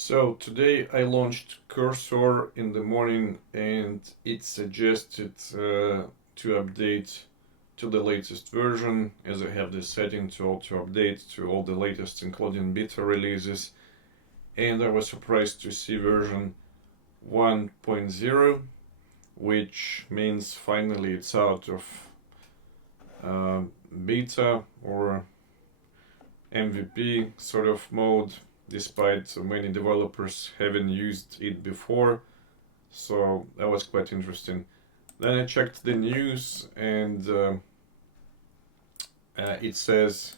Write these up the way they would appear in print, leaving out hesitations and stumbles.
So today I launched Cursor in the morning and it suggested to update to the latest version, as I have this setting to auto update to all the latest including beta releases, and I was surprised to see version 1.0, which means finally it's out of beta or MVP sort of mode, despite many developers having used it before. So that was quite interesting. Then I checked the news and it says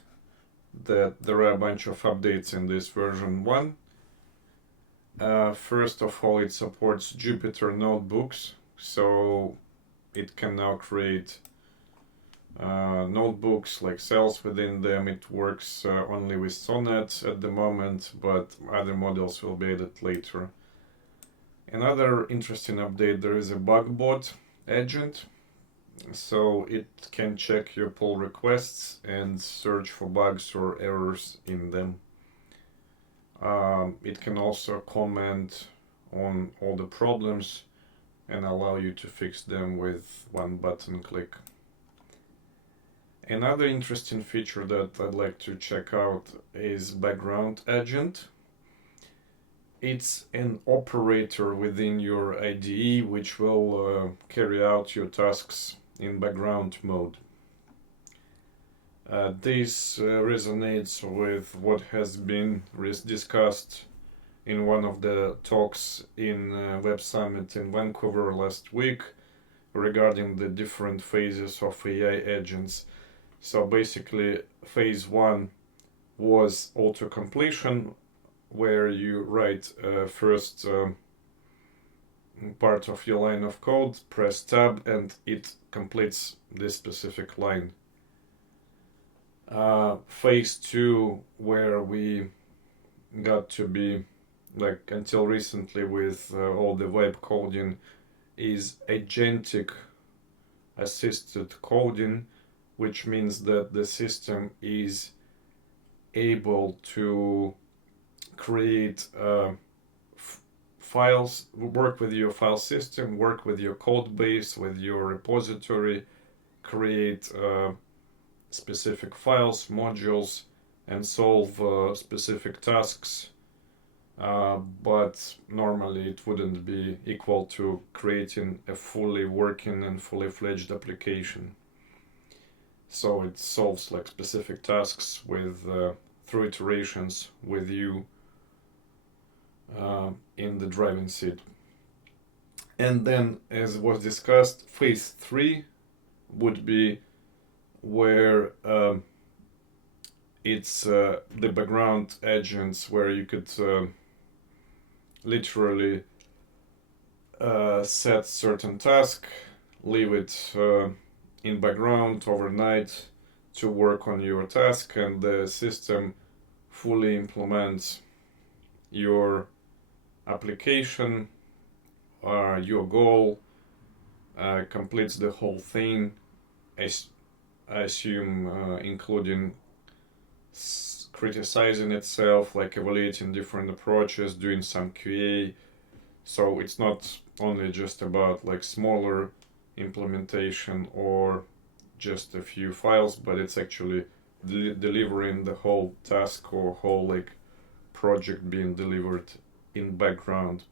that there are a bunch of updates in this version 1. First of all, it supports Jupyter notebooks, so it can now create notebooks like cells within them. It works only with Sonnet at the moment, but other models will be added later. Another interesting update, there is a BugBot Agent, so it can check your pull requests and search for bugs or errors in them. It can also comment on all the problems and allow you to fix them with one button click. Another interesting feature that I'd like to check out is Background Agent. It's an operator within your IDE which will carry out your tasks in background mode. This resonates with what has been discussed in one of the talks in Web Summit in Vancouver last week regarding the different phases of AI agents. So basically, phase 1 was auto-completion, where you write first part of your line of code, press tab, and it completes this specific line. Phase 2, where we got to be, like until recently with all the web coding, is agentic assisted coding, which means that the system is able to create files, work with your file system, work with your code base, with your repository, create specific files, modules, and solve specific tasks. But normally it wouldn't be equal to creating a fully working and fully fledged application. So it solves like specific tasks with through iterations with you in the driving seat. And then, as was discussed, phase 3 would be where it's the background agents, where you could literally set certain task, leave it in background overnight to work on your task, and the system fully implements your application, your goal, completes the whole thing, I assume including criticizing itself, like evaluating different approaches, doing some QA. So it's not only just about like smaller implementation or just a few files, but it's actually delivering the whole task or whole like project being delivered in background.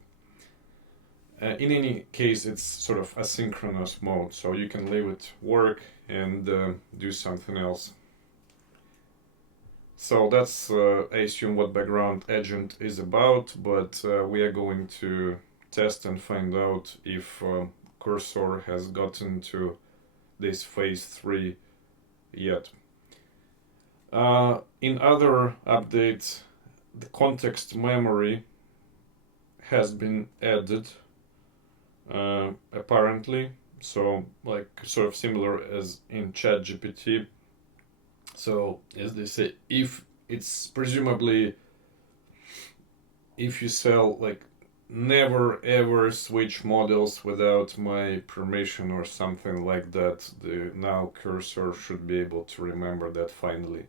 In any case, it's sort of asynchronous mode, so you can leave it work and do something else. So that's I assume what Background Agent is about, but we are going to test and find out if Cursor has gotten to this phase 3 yet. In other updates, the context memory has been added apparently, so like sort of similar as in ChatGPT. So as they say, if it's presumably, if you sell like never ever switch models without my permission or something like that, the now Cursor should be able to remember that finally.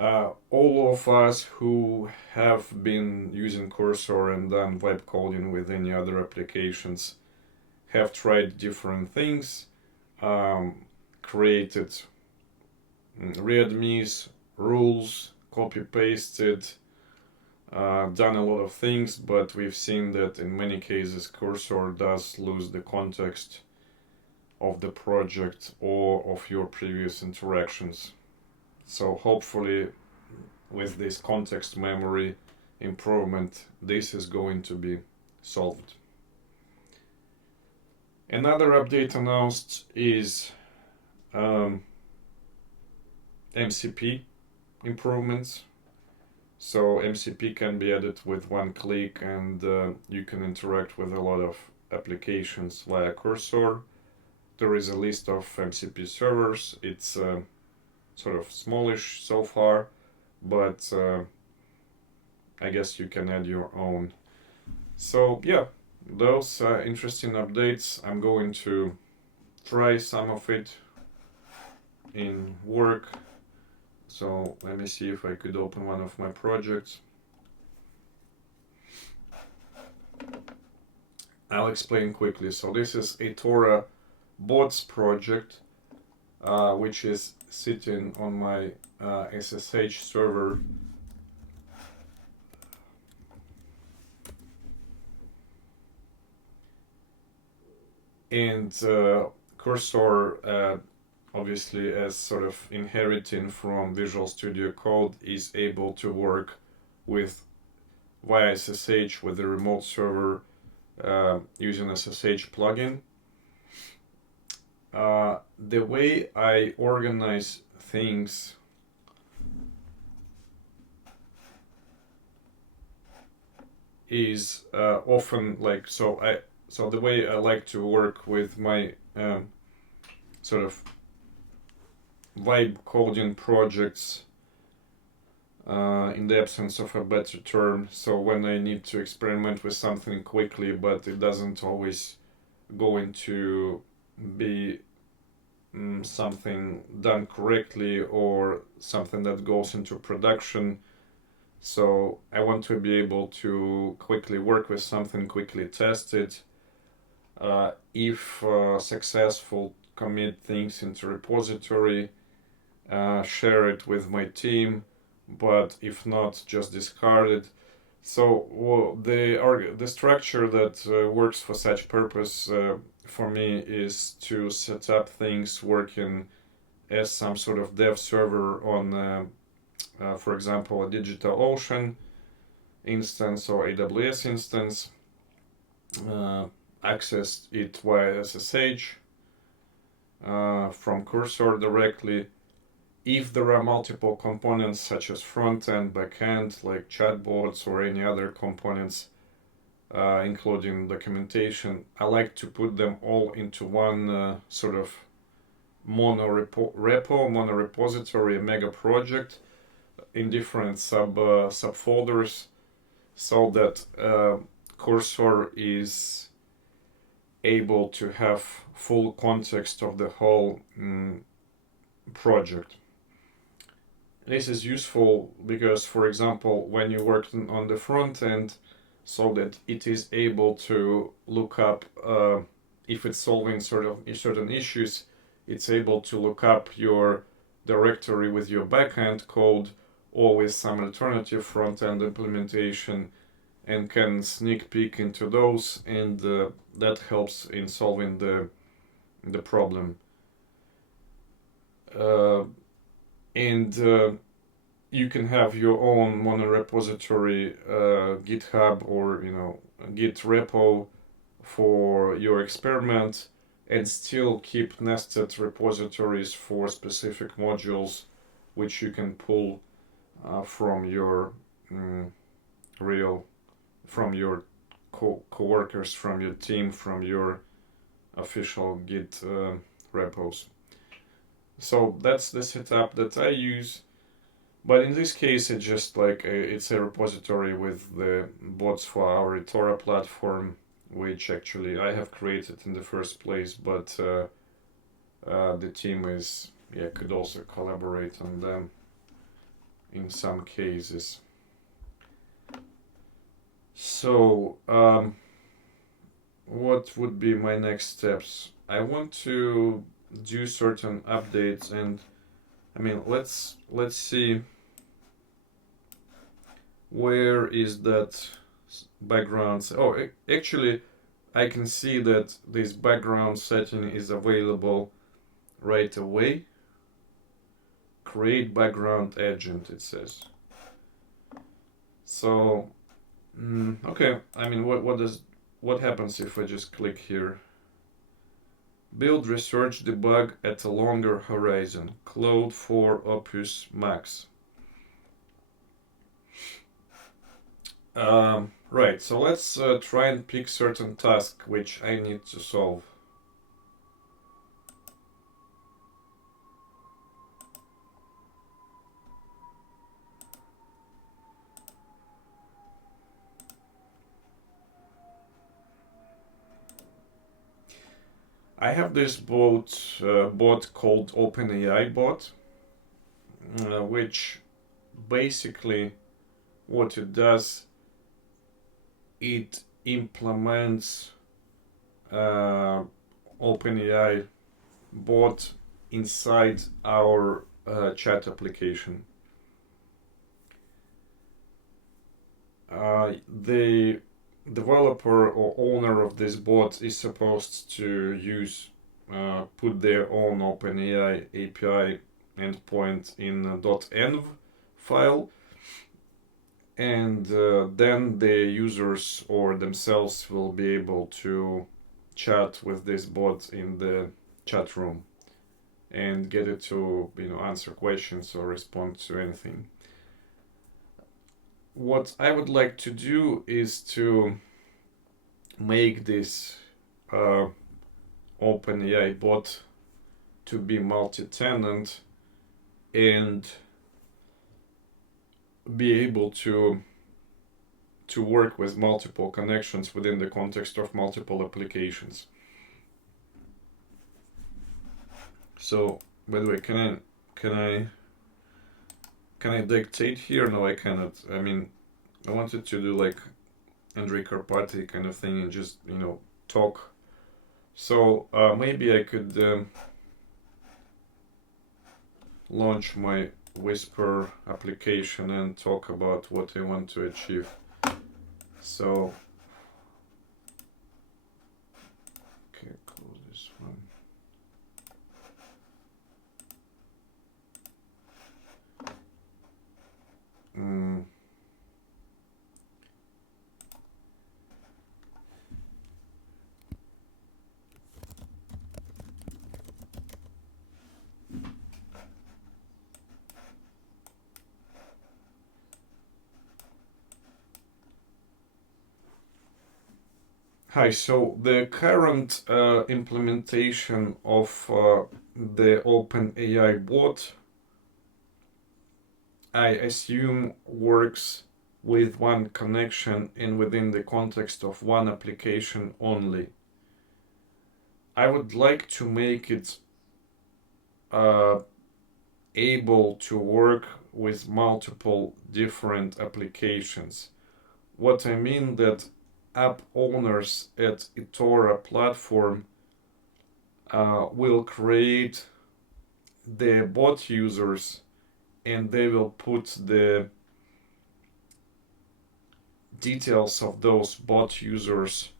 All of us who have been using Cursor and done web coding with any other applications have tried different things, created readmes, rules, copy-pasted, done a lot of things, but we've seen that in many cases Cursor does lose the context of the project or of your previous interactions. So hopefully with this context memory improvement, this is going to be solved. Another update announced is MCP improvements. So MCP can be added with one click, and you can interact with a lot of applications via Cursor. There is a list of MCP servers. It's sort of smallish so far, but I guess you can add your own. So yeah, those interesting updates. I'm going to try some of it in work. So let me see if I could open one of my projects. I'll explain quickly. So this is Ethora bots project, which is sitting on my SSH server. And Cursor, obviously as sort of inheriting from Visual Studio Code, is able to work with via SSH with the remote server using SSH plugin. The way I organize things is often like so. The way I like to work with my sort of vibe coding projects, in the absence of a better term. So when I need to experiment with something quickly, but it doesn't always going to be something done correctly or something that goes into production. So I want to be able to quickly work with something, quickly test it. If successful, commit things into repository, share it with my team, but if not, just discard it. So the structure that works for such purpose for me is to set up things working as some sort of dev server on, for example, a DigitalOcean instance or AWS instance, access it via SSH from Cursor directly. If there are multiple components such as front-end, back-end, like chatbots or any other components, including documentation, I like to put them all into one sort of mono-repository, a mega project in different subfolders, so that Cursor is able to have full context of the whole project. This is useful because, for example, when you work on the front end, so that it is able to look up, if it's solving certain issues, it's able to look up your directory with your backend code or with some alternative front-end implementation, and can sneak peek into those, and that helps in solving the problem. And you can have your own monorepository, GitHub or Git repo for your experiment, and still keep nested repositories for specific modules, which you can pull from your from your co-workers, from your team, from your official Git repos. So that's the setup that I use. But in this case, it's just like it's a repository with the bots for our Ethora platform, which actually I have created in the first place, but the team could also collaborate on them. in some cases. So what would be my next steps? I want to do certain updates, and I mean, let's see where is that background. Oh, actually, I can see that this background setting is available right away. Create background agent, it says. So, okay. I mean, what happens if I just click here? Build, research, debug at a longer horizon. Cloud for Opus Max. Right, so let's try and pick certain task which I need to solve. I have this bot called OpenAI bot, which basically what it does, it implements OpenAI bot inside our chat application. The developer or owner of this bot is supposed to put their own OpenAI API endpoint in a .env file, and then the users or themselves will be able to chat with this bot in the chat room and get it to answer questions or respond to anything. What I would like to do is to make this OpenAI bot to be multi-tenant and be able to work with multiple connections within the context of multiple applications. So, by the way, can I dictate here? No, I cannot. I mean, I wanted to do like Andrei Karpathy kind of thing and just talk. So maybe I could launch my Whisper application and talk about what I want to achieve. So, okay, close this one. Hi, so the current implementation of the OpenAI bot, I assume, works with one connection and within the context of one application only. I would like to make it able to work with multiple different applications. What I mean that app owners at Ethora platform will create the bot users and they will put the details of those bot users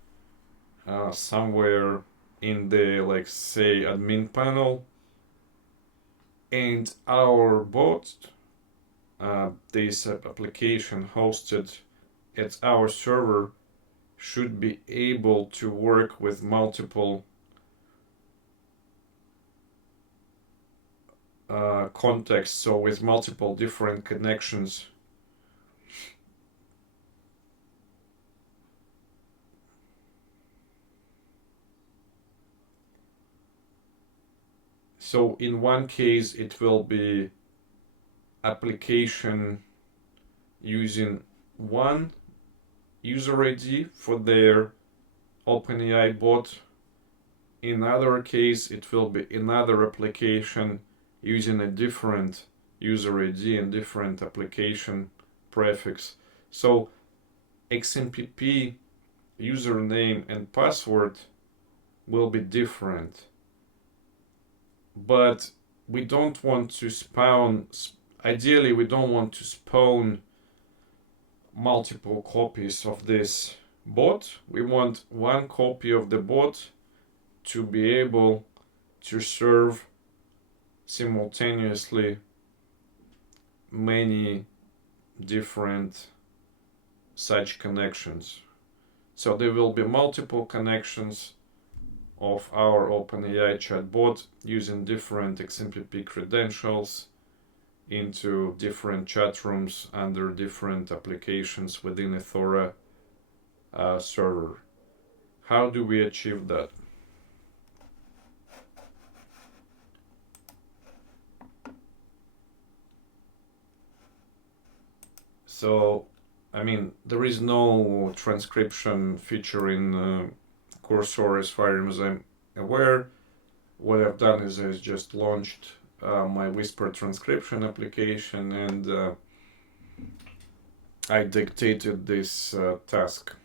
somewhere in the, like, say, admin panel, and our bot, this application hosted at our server, should be able to work with multiple contexts, so with multiple different connections. So in one case it will be application using one user ID for their OpenAI bot. In other case it will be another application using a different user ID and different application prefix. So XMPP username and password will be different, but we don't want to spawn, ideally we don't want to spawn multiple copies of this bot. We want one copy of the bot to be able to serve simultaneously many different such connections. So there will be multiple connections of our OpenAI chatbot using different XMPP credentials into different chat rooms under different applications within Ethora server. How do we achieve that? So, I mean, there is no transcription feature in Cursor as far as I'm aware. What I've done is I just launched my Whisper transcription application, and I dictated this task.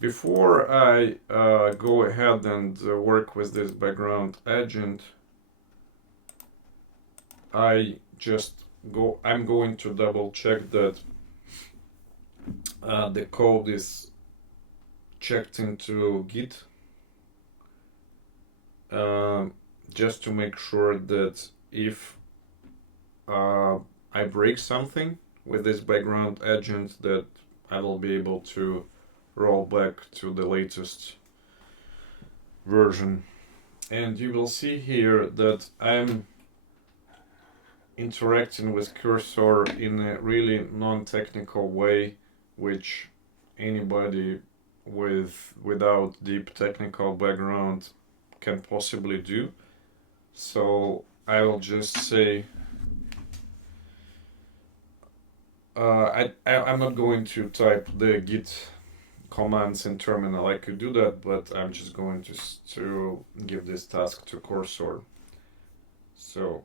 Before I go ahead and work with this background agent, I'm going to double check that the code is checked into Git, just to make sure that if I break something with this background agent, that I will be able to roll back to the latest version. And you will see here that I'm interacting with Cursor in a really non-technical way, which anybody without deep technical background can possibly do. So I will just say I'm not going to type the git commands in terminal. I could do that, but I'm just going to give this task to Cursor. So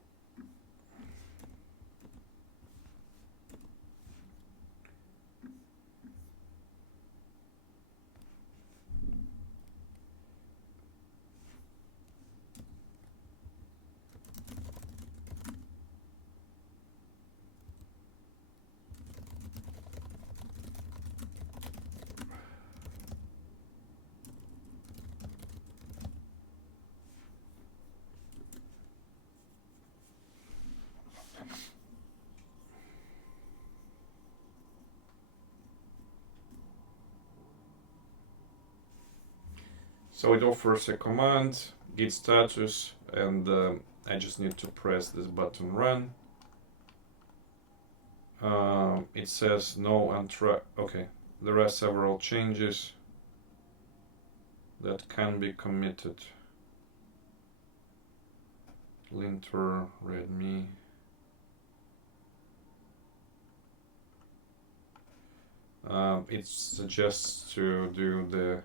So it offers a command, git status, and I just need to press this button run. It says no okay, there are several changes that can be committed. Linter, readme. It suggests to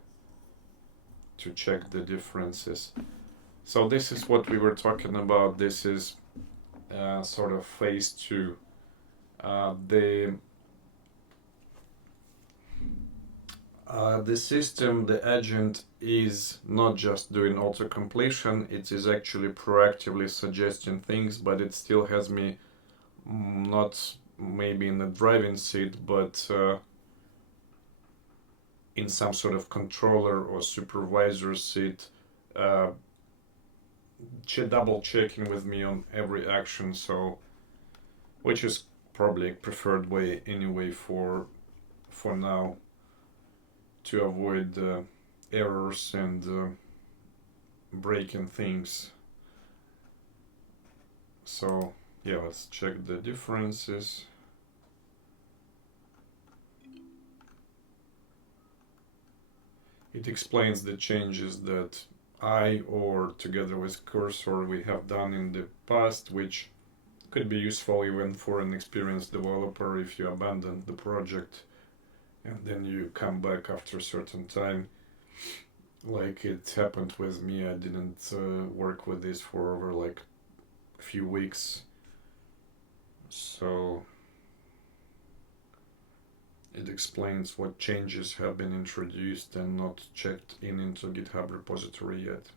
check the differences. So this is what we were talking about. This is sort of phase 2. The system, the agent, is not just doing auto-completion, it is actually proactively suggesting things, but it still has me not maybe in the driving seat, but in some sort of controller or supervisor seat, double checking with me on every action, so which is probably a preferred way anyway for now, to avoid errors and breaking things. So yeah, let's check the differences. It explains the changes that I or together with Cursor we have done in the past, which could be useful even for an experienced developer if you abandon the project and then you come back after a certain time. Like it happened with me, I didn't work with this for over like a few weeks, so it explains what changes have been introduced and not checked in into GitHub repository yet.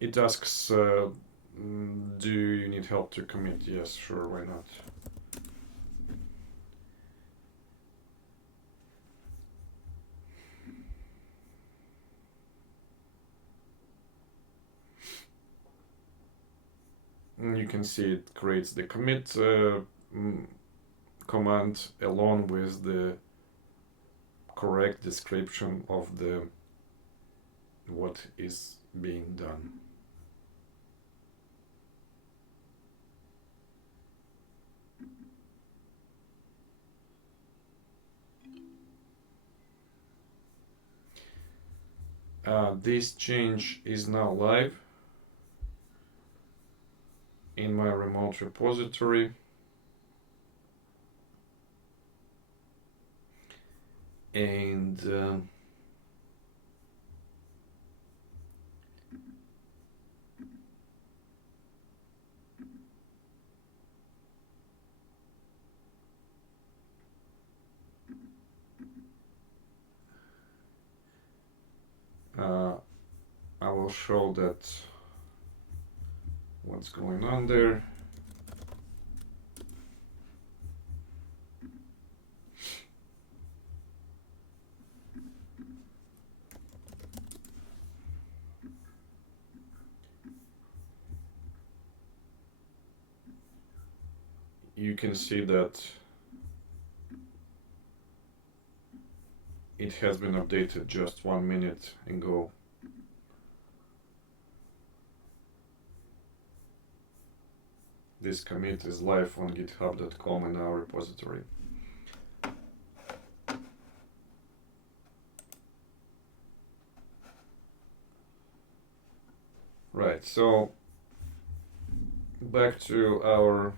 It asks, do you need help to commit? Yes, sure, why not? You can see it creates the commit command along with the correct description of the what is being done. This change is now live in my remote repository, and I will show that what's going on there. You can see that it has been updated just 1 minute ago. This commit is live on github.com in our repository. Right, so back to our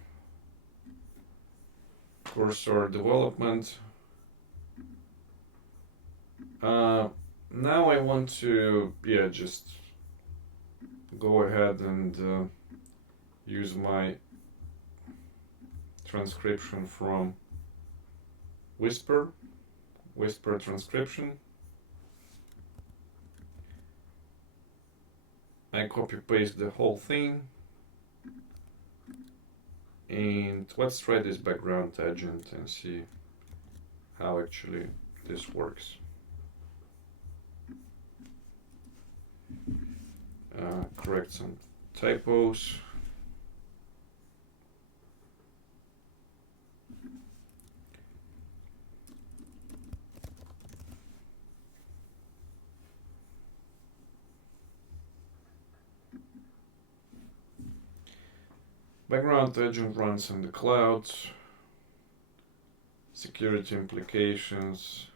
Cursor development. Now I want to, just go ahead and use my transcription from Whisper transcription. I copy paste the whole thing, and let's try this background agent and see how actually this works. Correct some typos. Background agent runs in the cloud. Security implications.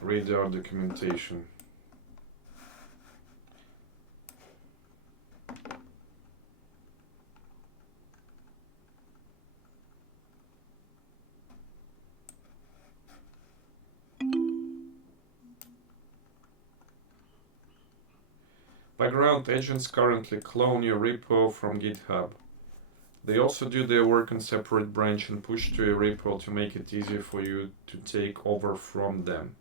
Read our documentation. Background agents currently clone your repo from GitHub. They also do their work on separate branch and push to a repo to make it easier for you to take over from them.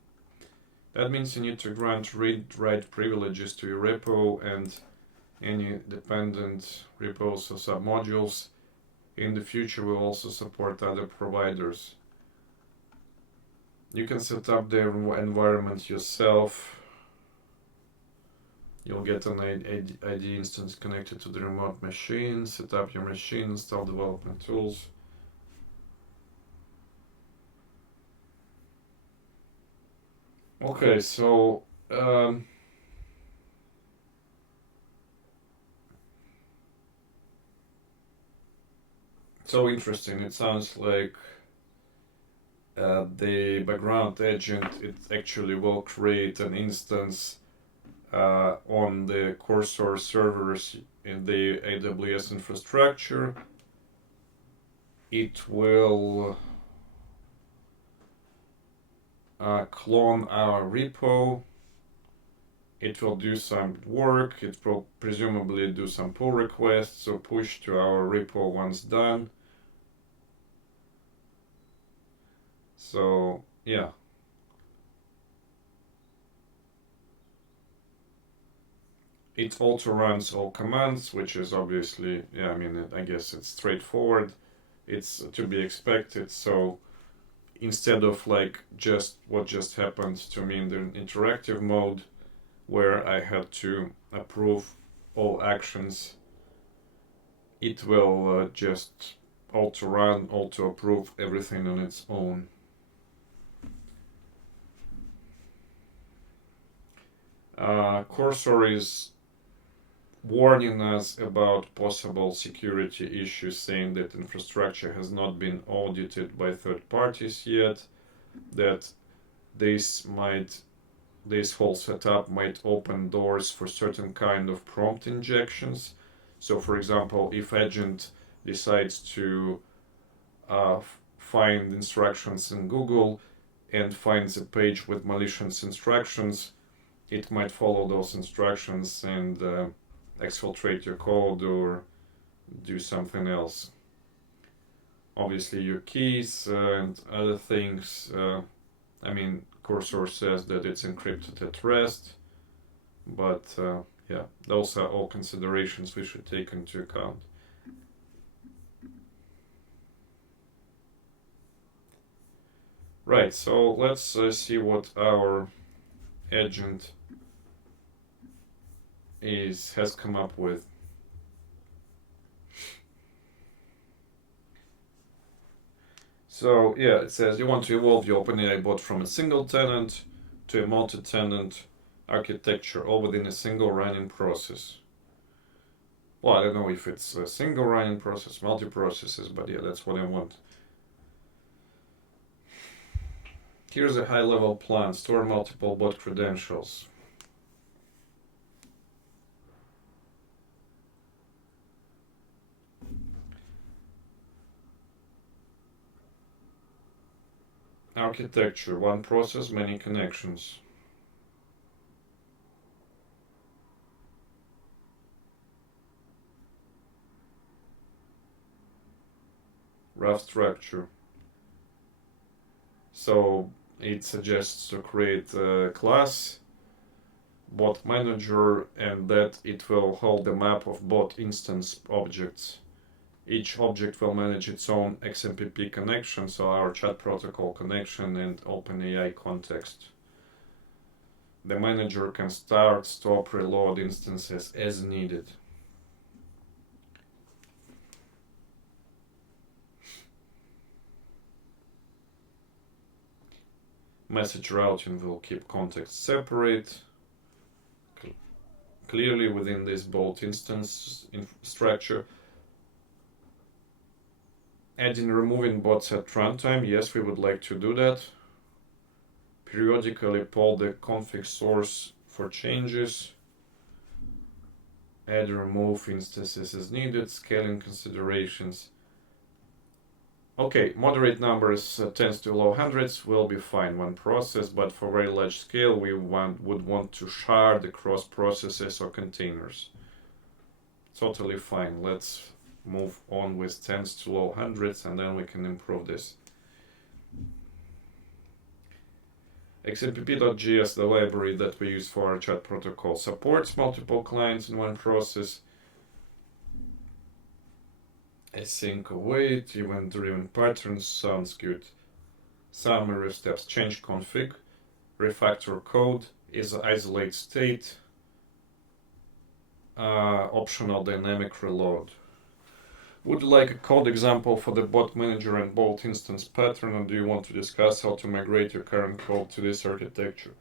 That means you need to grant read-write privileges to your repo and any dependent repos or submodules. In the future, we'll also support other providers. You can set up the environment yourself. You'll get an IDE instance connected to the remote machine, set up your machine, install development tools. Okay, so so interesting. It sounds like the background agent, it actually will create an instance on the Cursor servers in the AWS infrastructure. It will clone our repo. It will do some work. It will presumably do some pull requests or push to our repo once done. So yeah. It also runs all commands, which is obviously, yeah, I mean, I guess it's straightforward. It's to be expected. So instead of like just what just happened to me in the interactive mode, where I had to approve all actions, it will just auto-run, auto-approve everything on its own. Cursor is warning us about possible security issues, saying that infrastructure has not been audited by third parties yet, that this whole setup might open doors for certain kind of prompt injections. So for example, if agent decides to find instructions in Google and finds a page with malicious instructions, it might follow those instructions and exfiltrate your code or do something else. Obviously your keys and other things, I mean, Cursor says that it's encrypted at rest, but yeah, those are all considerations we should take into account. Right, so let's see what our agent has come up with. So yeah, it says you want to evolve your OpenAI bot from a single tenant to a multi-tenant architecture all within a single running process. Well, I don't know if it's a single running process, multi-processes, but yeah, that's what I want. Here's a high-level plan. Store multiple bot credentials. Architecture, one process, many connections. Rough structure. So it suggests to create a class, bot manager, and that it will hold a map of bot instance objects. Each object will manage its own XMPP connection, so our chat protocol connection and OpenAI context. The manager can start, stop, reload instances as needed. Message routing will keep contexts separate, clearly within this bot instance structure. Adding removing bots at runtime, yes, we would like to do that. Periodically poll the config source for changes. Add remove instances as needed. Scaling considerations. Okay, moderate numbers, tens to low hundreds will be fine when processed, but for very large scale we would want to shard across processes or containers. Totally fine. Let's move on with tens to low hundreds and then we can improve this. XMPP.js, the library that we use for our chat protocol, supports multiple clients in one process. Async await, event-driven patterns, sounds good. Summary steps, change config, refactor code, is isolate state, optional dynamic reload. Would you like a code example for the bot manager and bot instance pattern, or do you want to discuss how to migrate your current code to this architecture?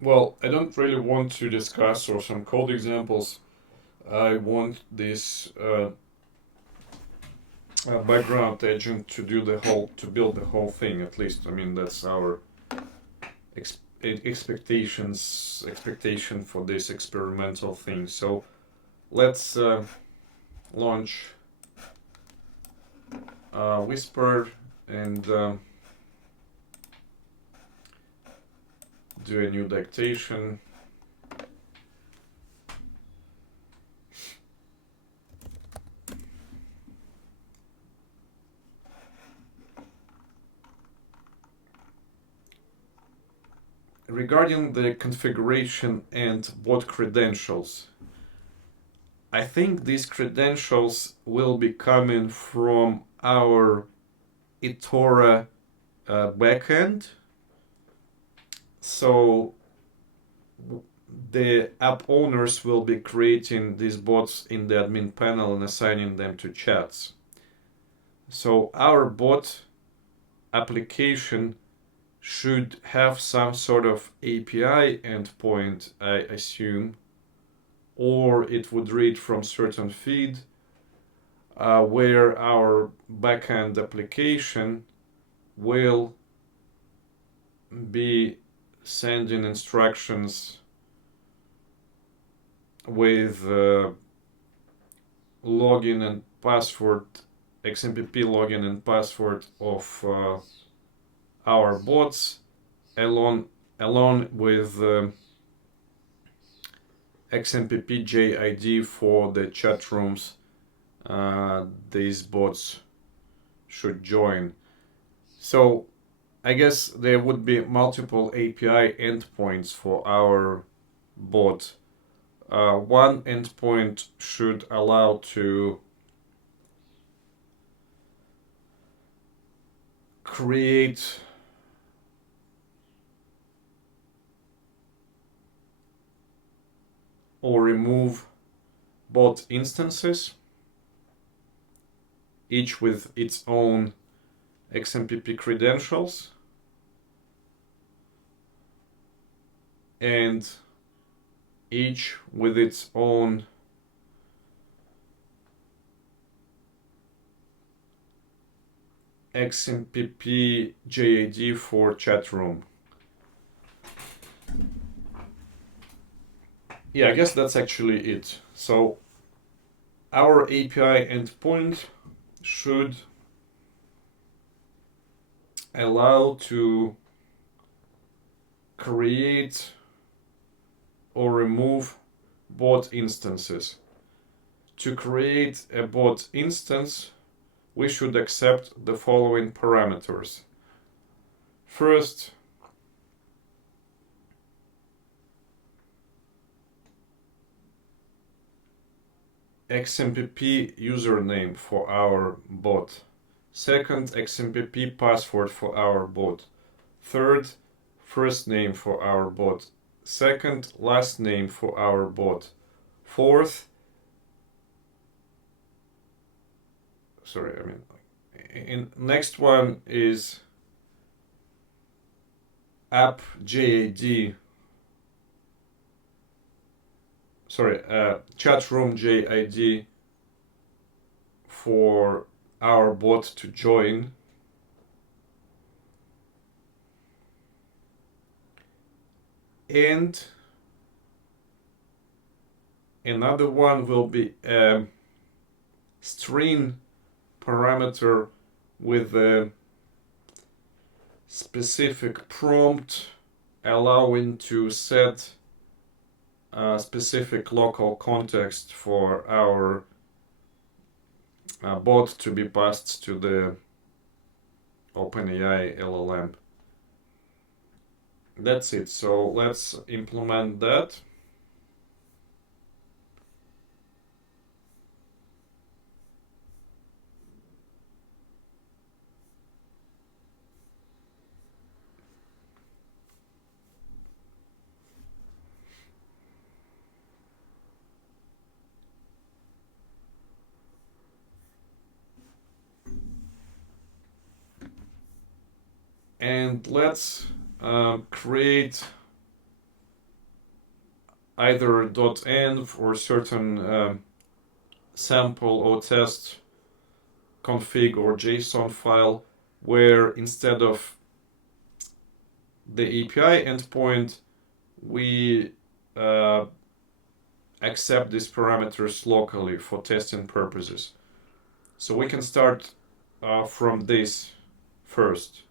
Well, I don't really want to discuss or some code examples. I want this background agent to build the whole thing. At least, I mean, that's our expectation for this experimental thing. So let's launch Whisper and do a new dictation. Regarding the configuration and bot credentials, I think these credentials will be coming from our Ethora backend. So the app owners will be creating these bots in the admin panel and assigning them to chats. So our bot application should have some sort of API endpoint, I assume, or it would read from certain feed where our backend application will be sending instructions with login and password, XMPP login and password of our bots, along with XMPP JID for the chat rooms these bots should join. So I guess there would be multiple API endpoints for our bot. One endpoint should allow to create or remove bot instances, each with its own XMPP credentials, and each with its own XMPP JID for chat room. Yeah, I guess that's actually it. So our API endpoint should allow to create or remove bot instances. To create a bot instance, we should accept the following parameters. First, XMPP username for our bot. Second, XMPP password for our bot. Third, first name for our bot. Second, last name for our bot. Fourth, next one is app JID. Chat room JID for our bot to join. And another one will be a string parameter with a specific prompt allowing to set a specific local context for our bot to be passed to the OpenAI LLM. That's it. So let's implement that. And let's create either .env or certain sample or test config or JSON file where instead of the API endpoint, we accept these parameters locally for testing purposes. So we can start from this first.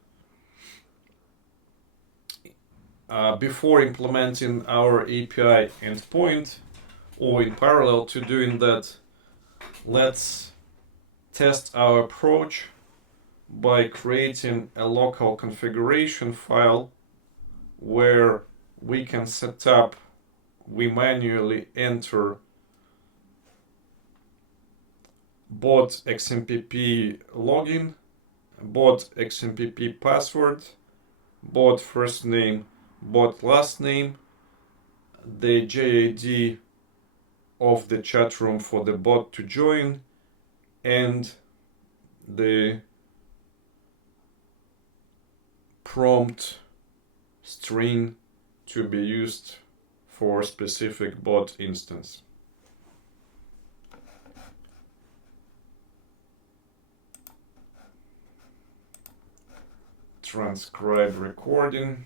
Before implementing our API endpoint, or in parallel to doing that, let's test our approach by creating a local configuration file where we can set up, we manually enter bot XMPP login, bot XMPP password, bot first name, bot last name, the JID of the chat room for the bot to join, and the prompt string to be used for specific bot instance. Transcribe recording.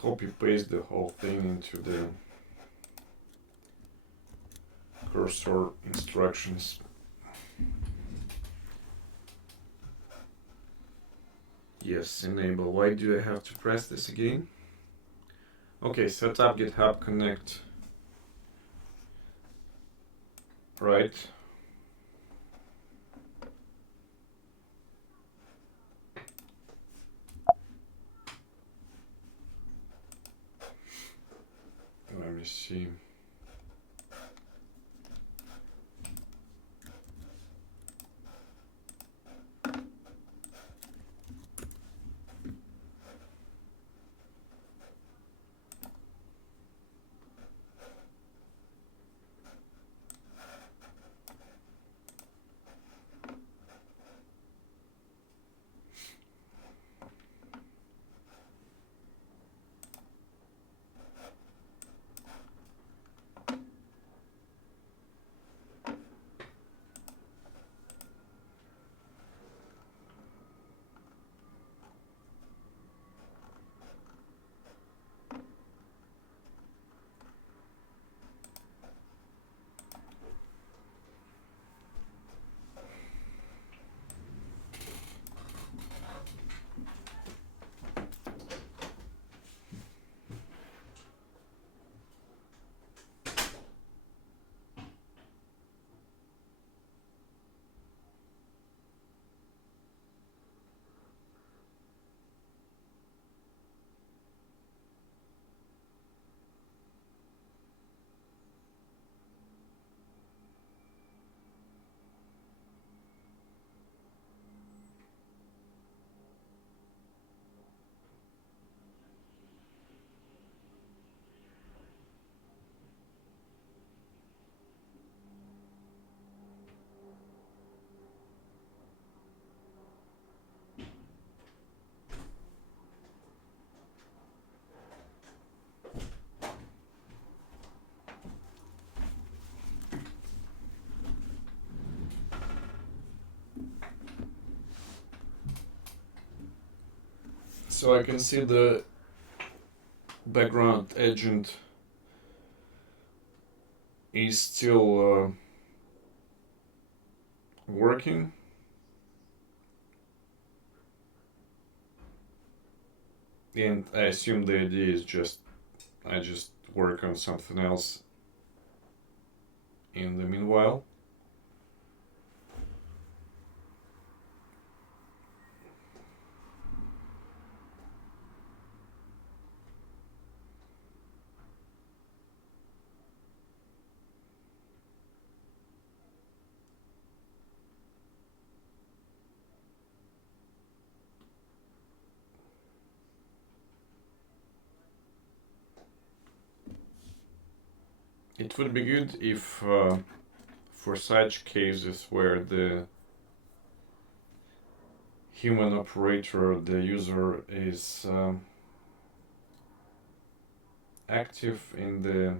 Copy paste the whole thing into the cursor instructions. Yes, enable. Why do I have to press this again? Okay, set up GitHub Connect. Right. Let me see. So I can see the background agent is still working. And I assume the idea is I just work on something else in the meanwhile. It would be good if for such cases where the human operator, the user, is active in the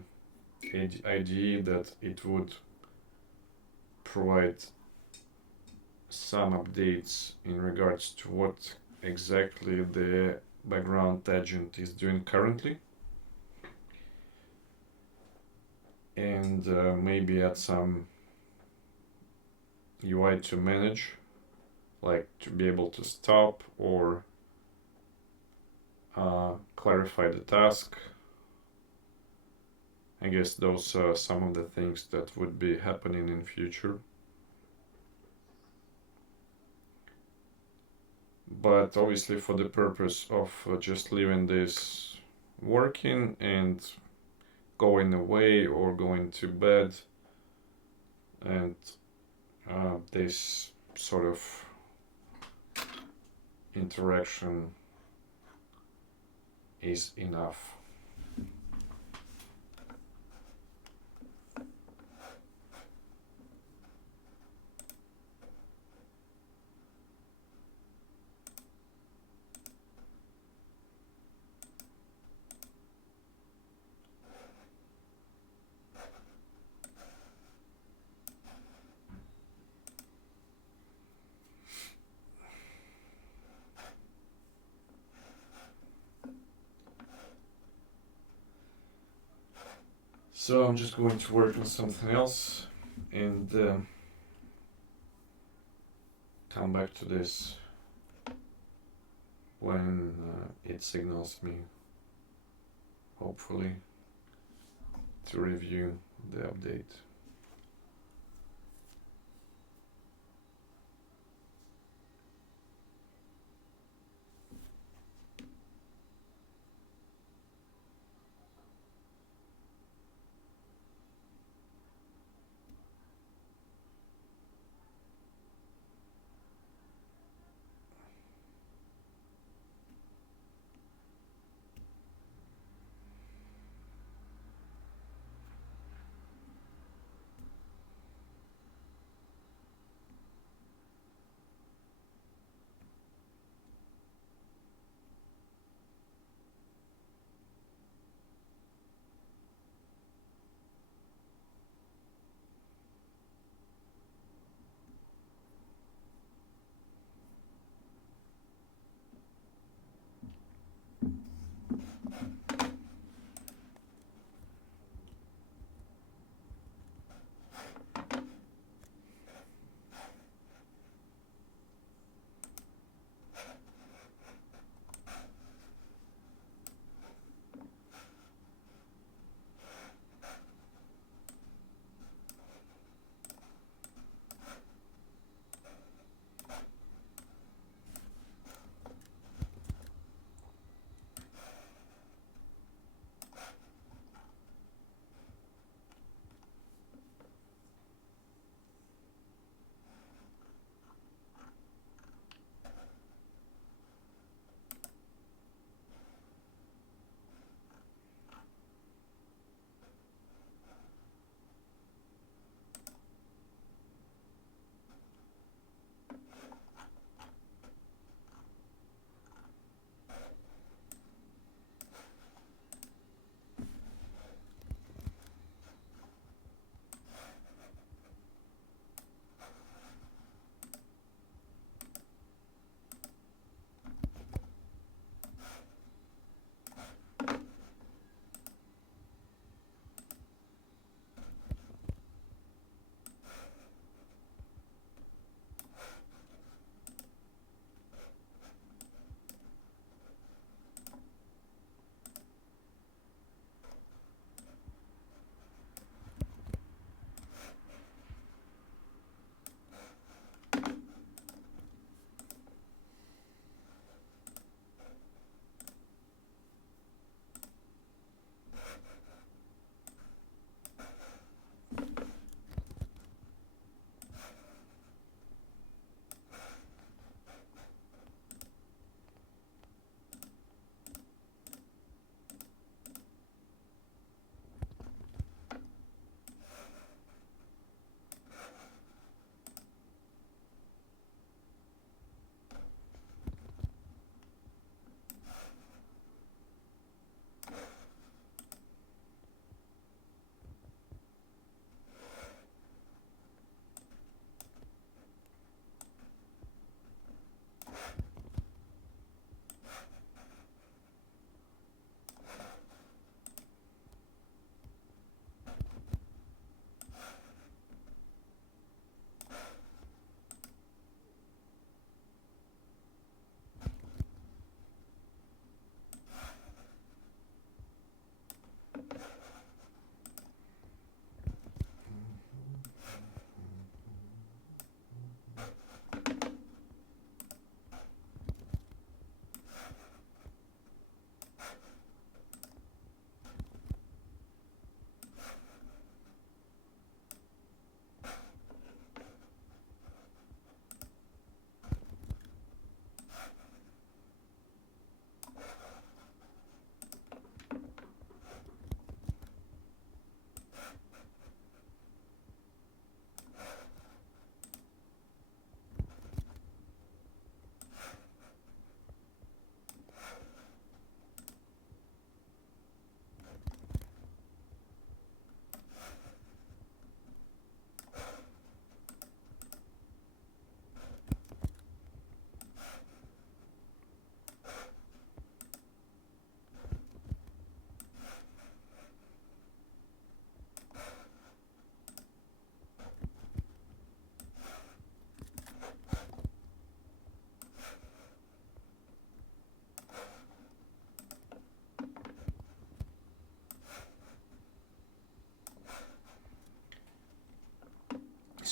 IDE, that it would provide some updates in regards to what exactly the background agent is doing currently, and maybe add some UI to manage, like to be able to stop or clarify the task. I guess those are some of the things that would be happening in future. But obviously for the purpose of just leaving this working and going away or going to bed, and this sort of interaction is enough. So I'm just going to work on something else and come back to this when it signals me, hopefully, to review the update.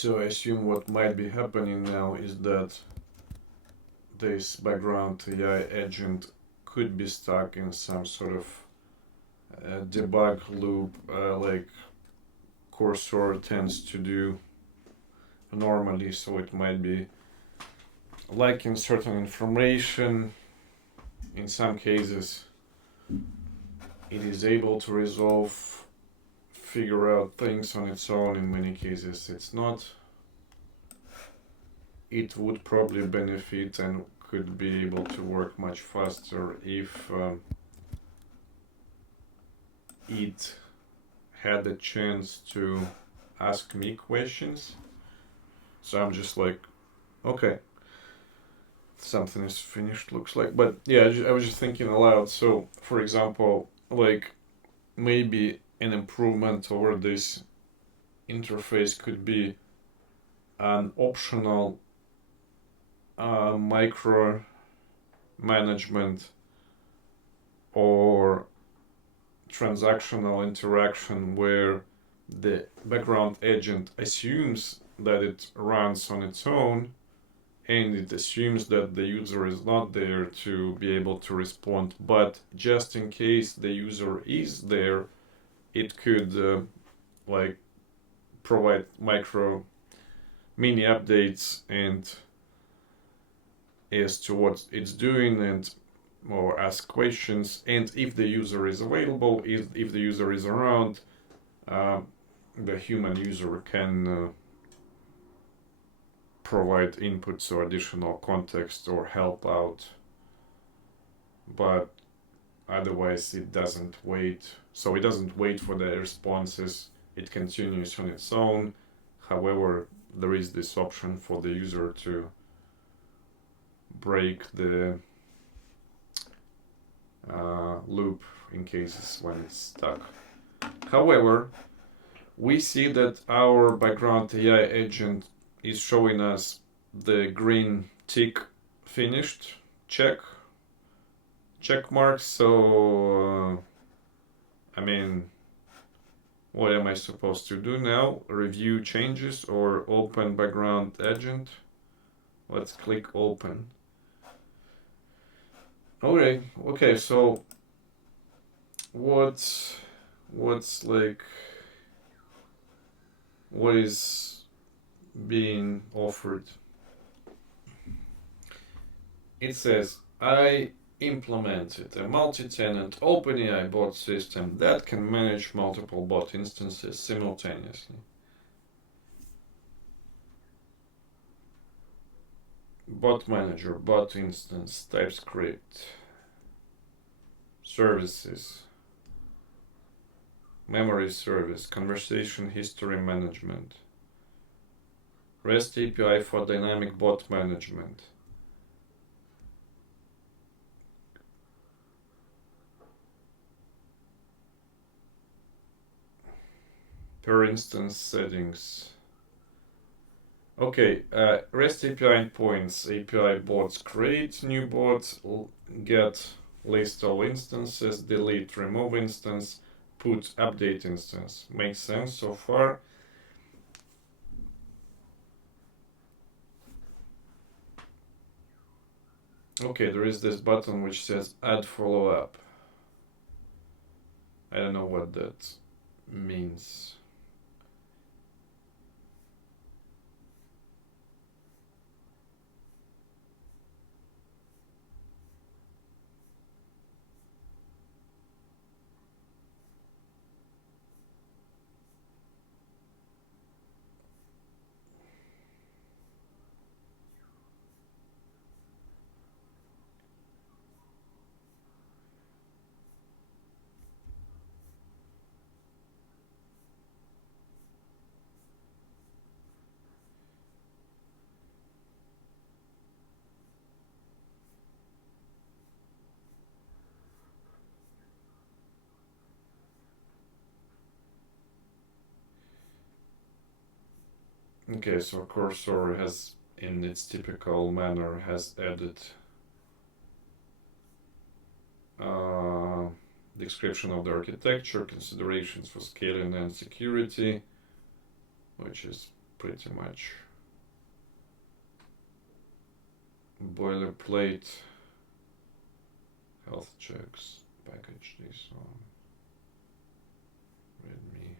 So I assume what might be happening now is that this background AI agent could be stuck in some sort of debug loop, like Cursor tends to do normally. So it might be lacking certain information. In some cases, it is able to resolve, figure out things on its own. In many cases, it's not. It would probably benefit and could be able to work much faster if it had a chance to ask me questions. So I'm just like, okay, something is finished, looks like. But yeah, I was just thinking aloud. So, for example, like maybe an improvement over this interface could be an optional micro management or transactional interaction where the background agent assumes that it runs on its own and it assumes that the user is not there to be able to respond, but just in case the user is there, it could like provide micro mini updates and as to what it's doing and or ask questions, and if the user is available, if the user is around, the human user can provide inputs or additional context or help out, but otherwise it doesn't wait. So it doesn't wait for the responses, it continues on its own. However, there is this option for the user to break the loop in cases when it's stuck. However, we see that our background AI agent is showing us the green tick finished check mark. So I mean, what am I supposed to do now? Review changes or open background agent? Let's click open. Okay, so what's like, what is being offered? It says, I implemented a multi-tenant OpenAI bot system that can manage multiple bot instances simultaneously. Bot manager, bot instance, TypeScript, services, memory service, conversation history management, REST API for dynamic bot management. Per instance settings. Okay, REST API endpoints, API bots, create new bots, get list all instances, delete, remove instance, put update instance. Makes sense so far. Okay, there is this button which says add follow-up. I don't know what that means. Okay, so Cursor has, in its typical manner, has added description of the architecture, considerations for scaling and security, which is pretty much boilerplate. Health checks, package this on, readme.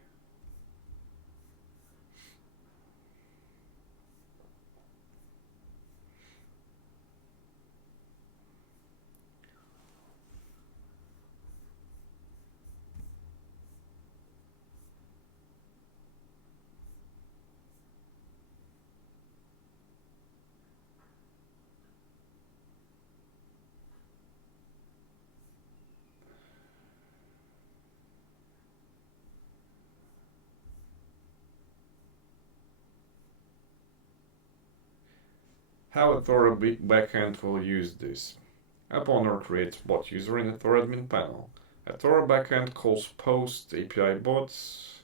How Ethora backend will use this. App owner creates bot user in Ethora admin panel. Ethora backend calls post API bots,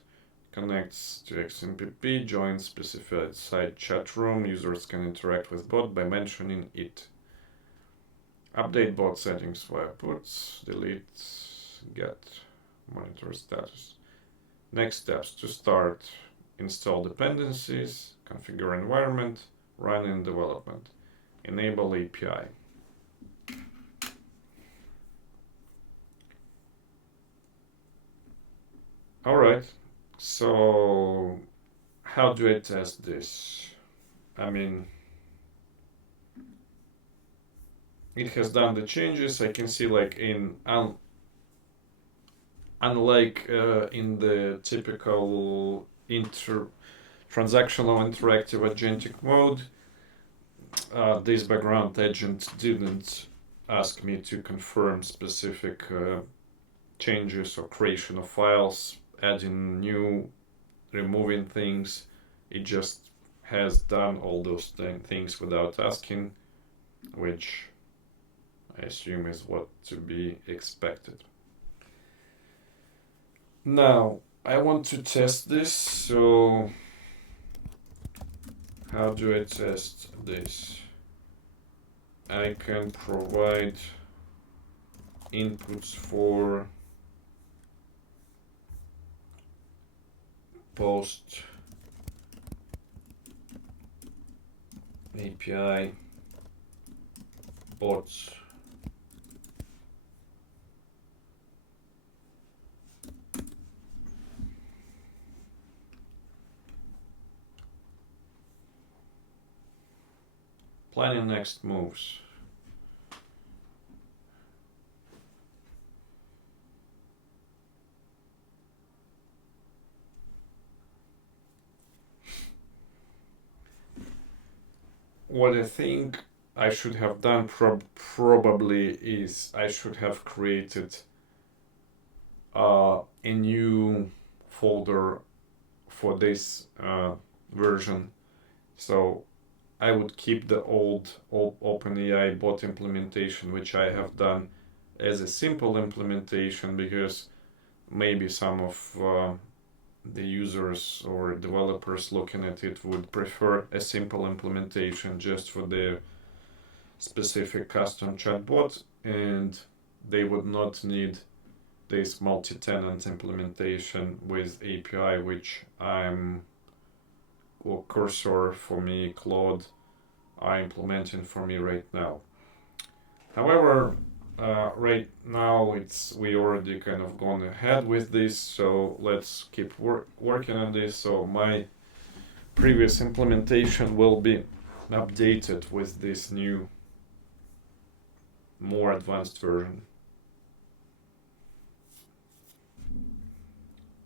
connects to XMPP, joins specified site chat room. Users can interact with bot by mentioning it. Update bot settings via puts, delete, get, monitor status. Next steps to start: install dependencies, configure environment, run in development, enable API. Alright, so how do I test this? I mean, it has done the changes. I can see like in unlike in the typical transactional interactive agentic mode, this background agent didn't ask me to confirm specific changes or creation of files, adding new, removing things. It just has done all those things without asking, which I assume is what to be expected. Now, I want to test this, so how do I test this? I can provide inputs for post API bots. Planning next moves. What I think I should have done probably is I should have created a new folder for this version. So I would keep the old OpenAI bot implementation, which I have done, as a simple implementation, because maybe some of the users or developers looking at it would prefer a simple implementation just for their specific custom chatbot, and they would not need this multi-tenant implementation with API, which or Cursor for me, Claude are implementing for me right now. However, right now we already kind of gone ahead with this, so let's keep working on this. So my previous implementation will be updated with this new, more advanced version.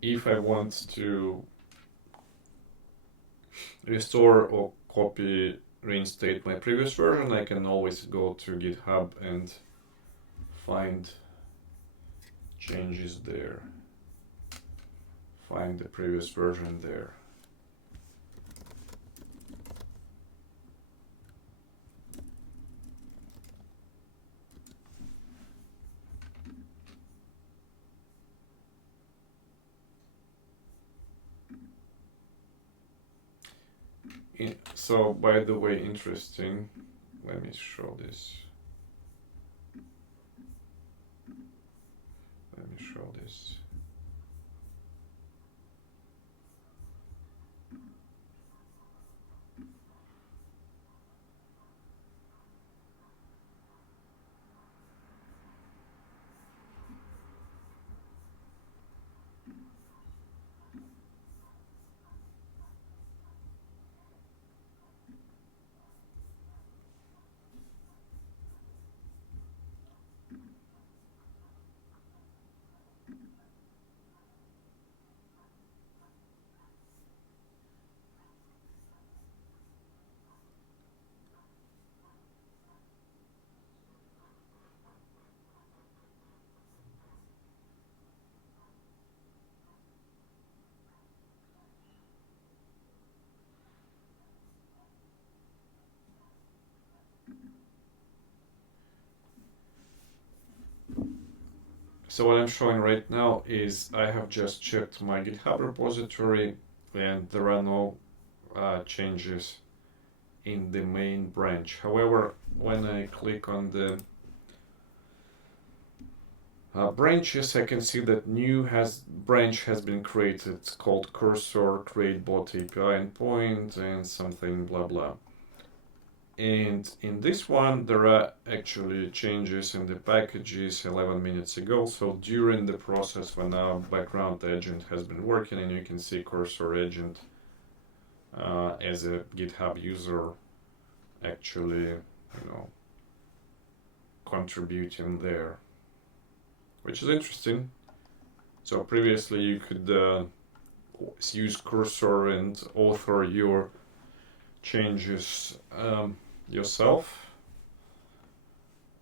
If I want to restore or copy, reinstate my previous version, I can always go to GitHub and find changes there, find the previous version there. So, by the way, interesting, let me show this. Let me show this. So what I'm showing right now is I have just checked my GitHub repository and there are no changes in the main branch. However, when I click on the branches, I can see that new branch has been created called cursor, create bot API endpoint, and something blah blah. And in this one, there are actually changes in the packages 11 minutes ago. So during the process when our background agent has been working, and you can see cursor agent as a GitHub user actually, contributing there, which is interesting. So previously you could use cursor and author your changes yourself,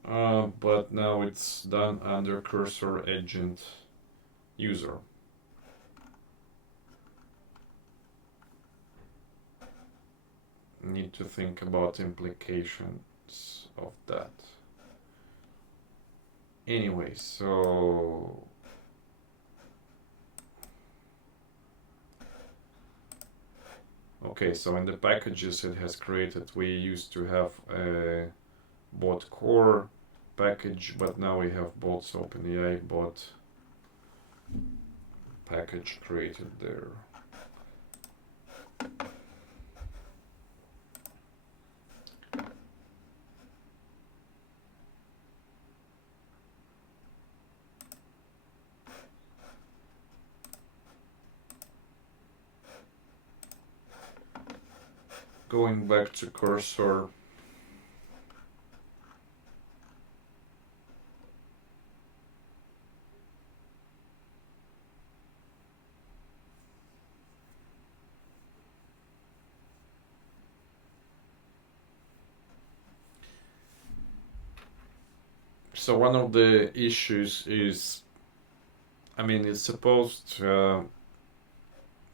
but now it's done under cursor agent user. Need to think about implications of that. Anyway, so okay, so in the packages it has created, we used to have a bot core package, but now we have bots OpenAI bot package created there. Going back to cursor, so one of the issues is, it's supposed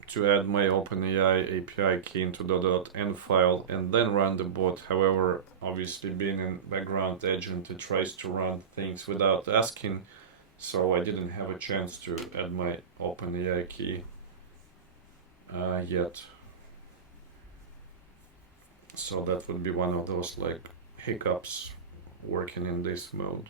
to add my OpenAI API key into the .env file and then run the bot. However, obviously being a background agent, it tries to run things without asking, so I didn't have a chance to add my OpenAI key yet. So that would be one of those like hiccups working in this mode.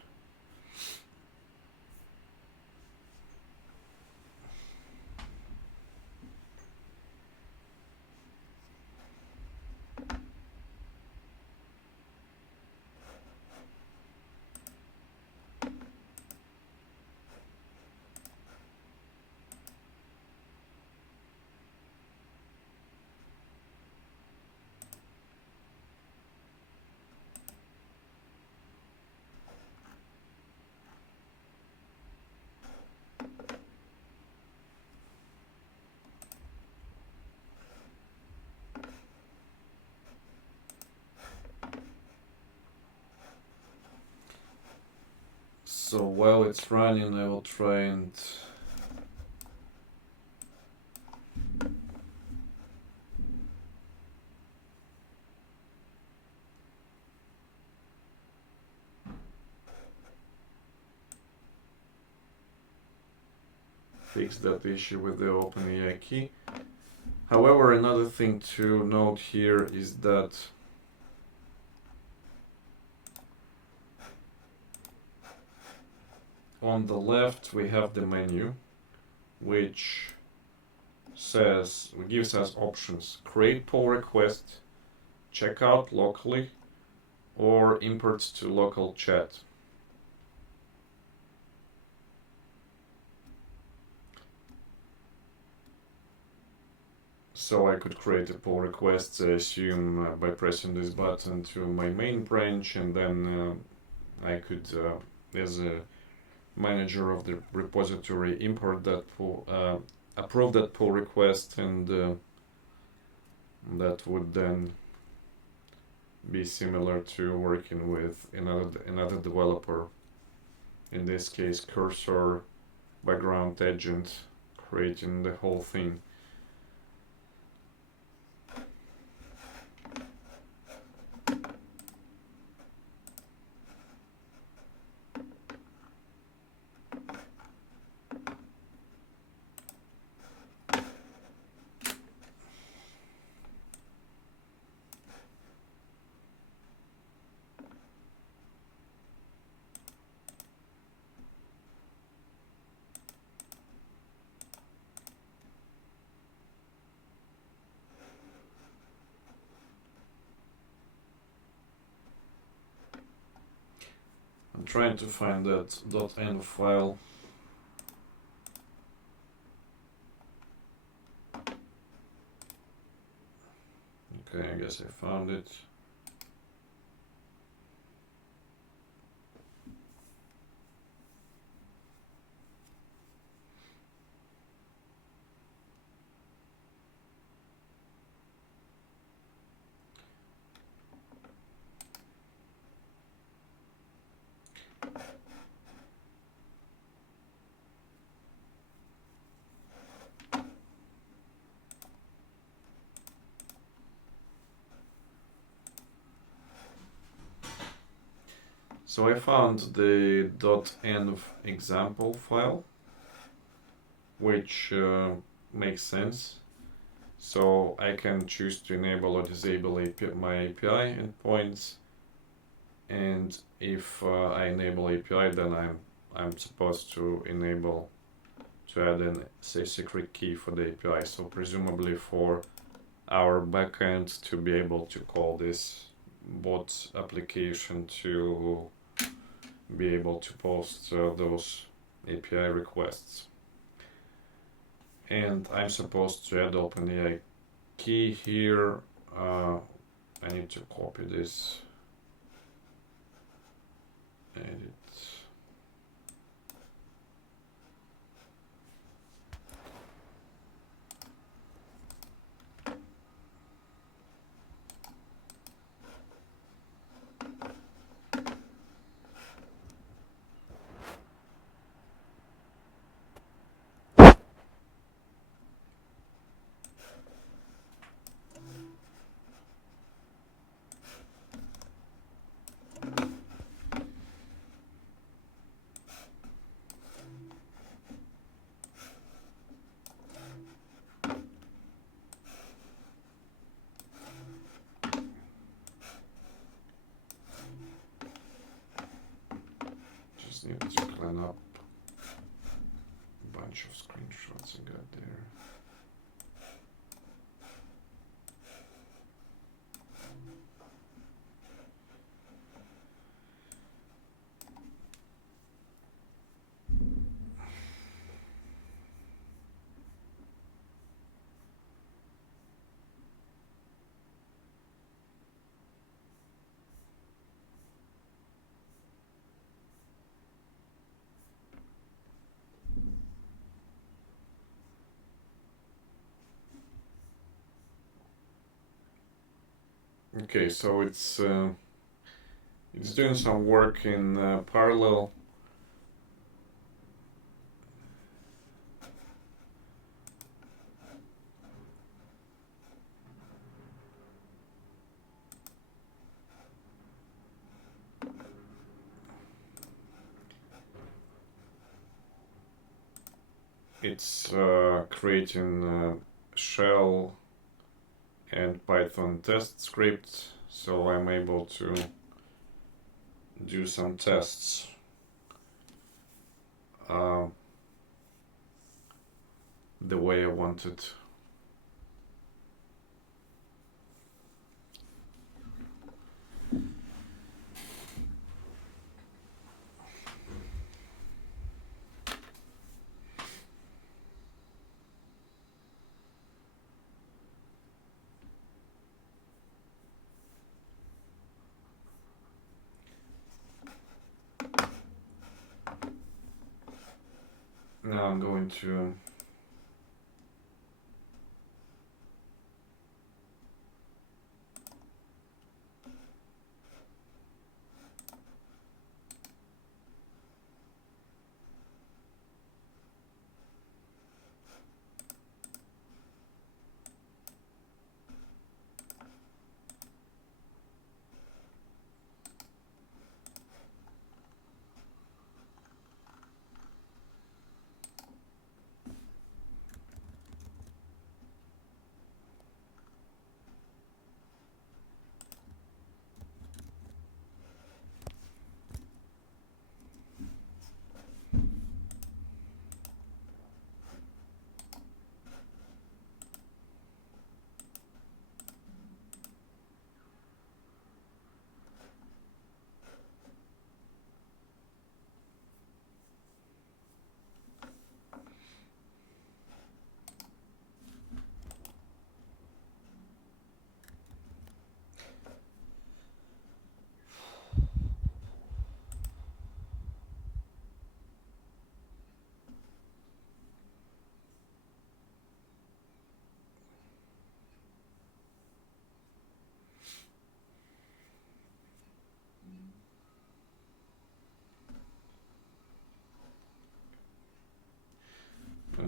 So while it's running, I will try and fix that issue with the OpenAI key. However, another thing to note here is that on the left we have the menu, which gives us options: create pull request, check out locally, or import to local chat. So I could create a pull request, I assume, by pressing this button to my main branch, and then I could, as a manager of the repository, import that pull, approve that pull request, and that would then be similar to working with another developer, in this case cursor background agent, creating the whole thing. I'm trying to find that .env file. Okay, I guess I found it. So I found the .env example file, which makes sense. So I can choose to enable or disable my API endpoints, and if I enable API, then I'm supposed to enable to add an say secret key for the API. So presumably for our backend to be able to call this bot application to be able to post those API requests. And I'm supposed to add OpenAI key here. I need to copy this, edit. Just need to clean up a bunch of screenshots I got there. Okay, so it's doing some work in parallel. It's creating shell and Python test script, so I'm able to do some tests. The way I want it. Now I'm going to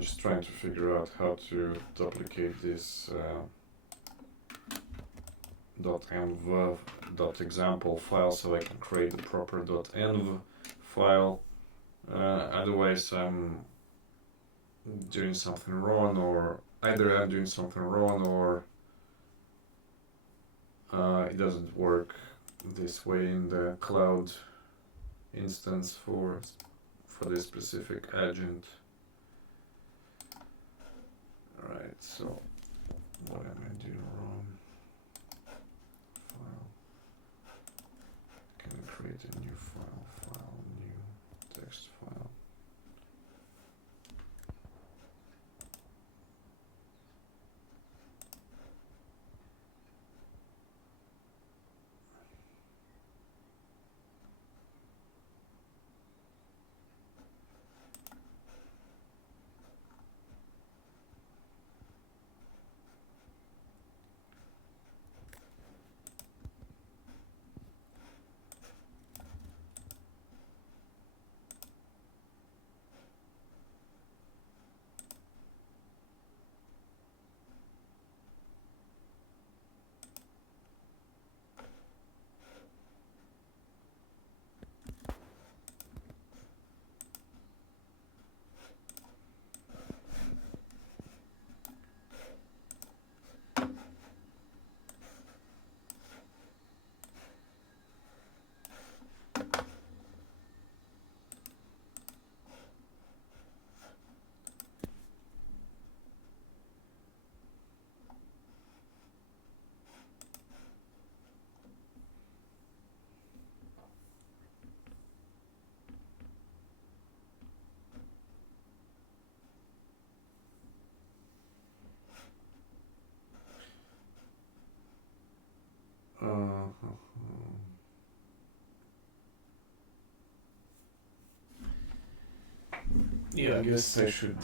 just trying to figure out how to duplicate this .env .example file so I can create the proper .env file. Otherwise I'm doing something wrong, or either I'm doing something wrong or it doesn't work this way in the cloud instance for this specific agent. Alright, so what am I doing wrong? File. Can I create a new file, new text file? Yeah, I guess I should.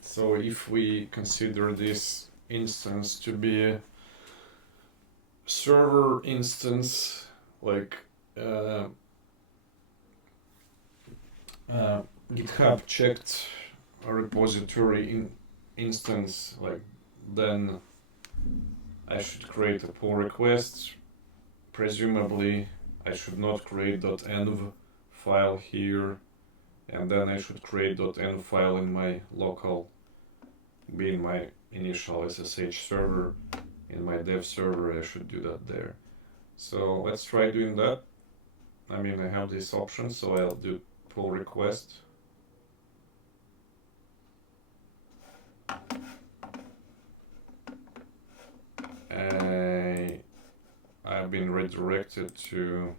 So if we consider this instance to be a server instance, like GitHub checked a repository instance, like then I should create a pull request. Presumably, I should not create .env file here, and then I should create .env file in my local, being my initial SSH server, in my dev server. I should do that there. So let's try doing that. I mean, I have this option, so I'll do pull request. I've been redirected to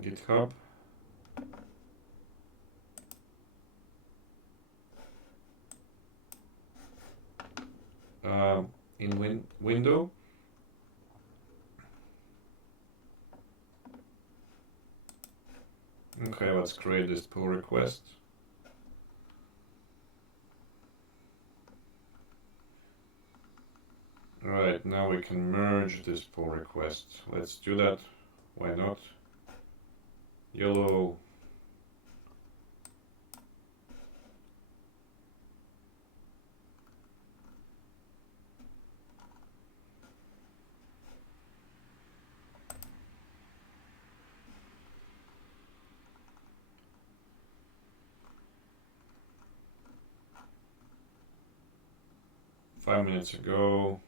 GitHub. In window. Okay, let's create this pull request. Alright, now we can merge this pull request. Let's do that. Why not? Yellow. Five minutes ago,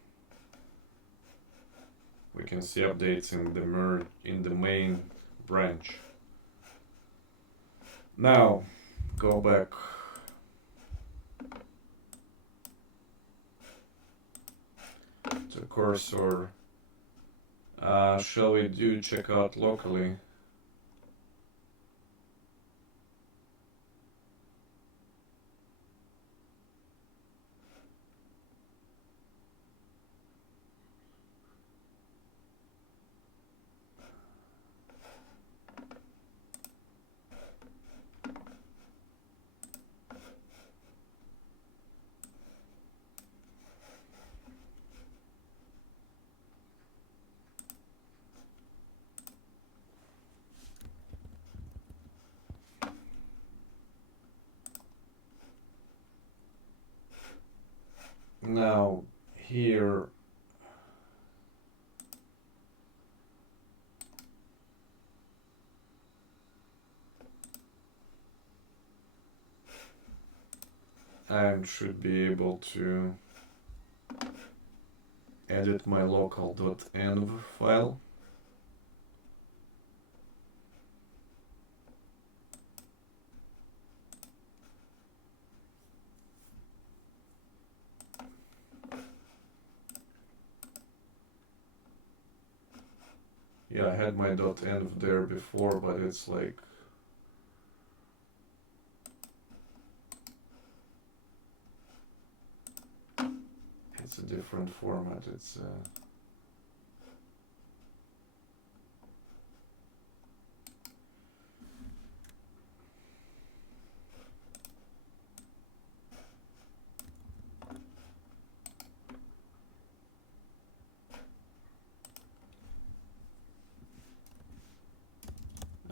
we can see updates in the main branch. Now, go back. To cursor. Shall we do checkout locally? Now here I should be able to edit my local.env file. Yeah, I had my .env there before, but it's like it's a different format. It's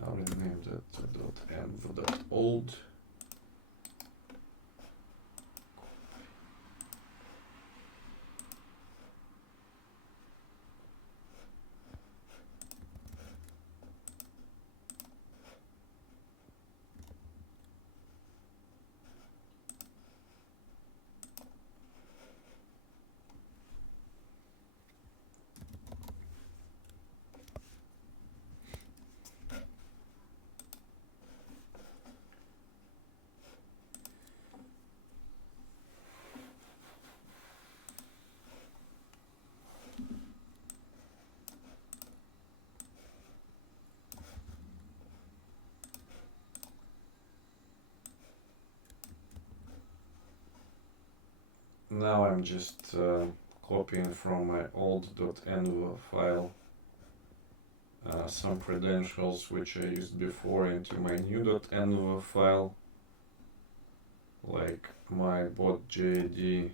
I'll rename that to .env.old. Now I'm just copying from my old.env file some credentials which I used before into my new.env file, like my bot JID,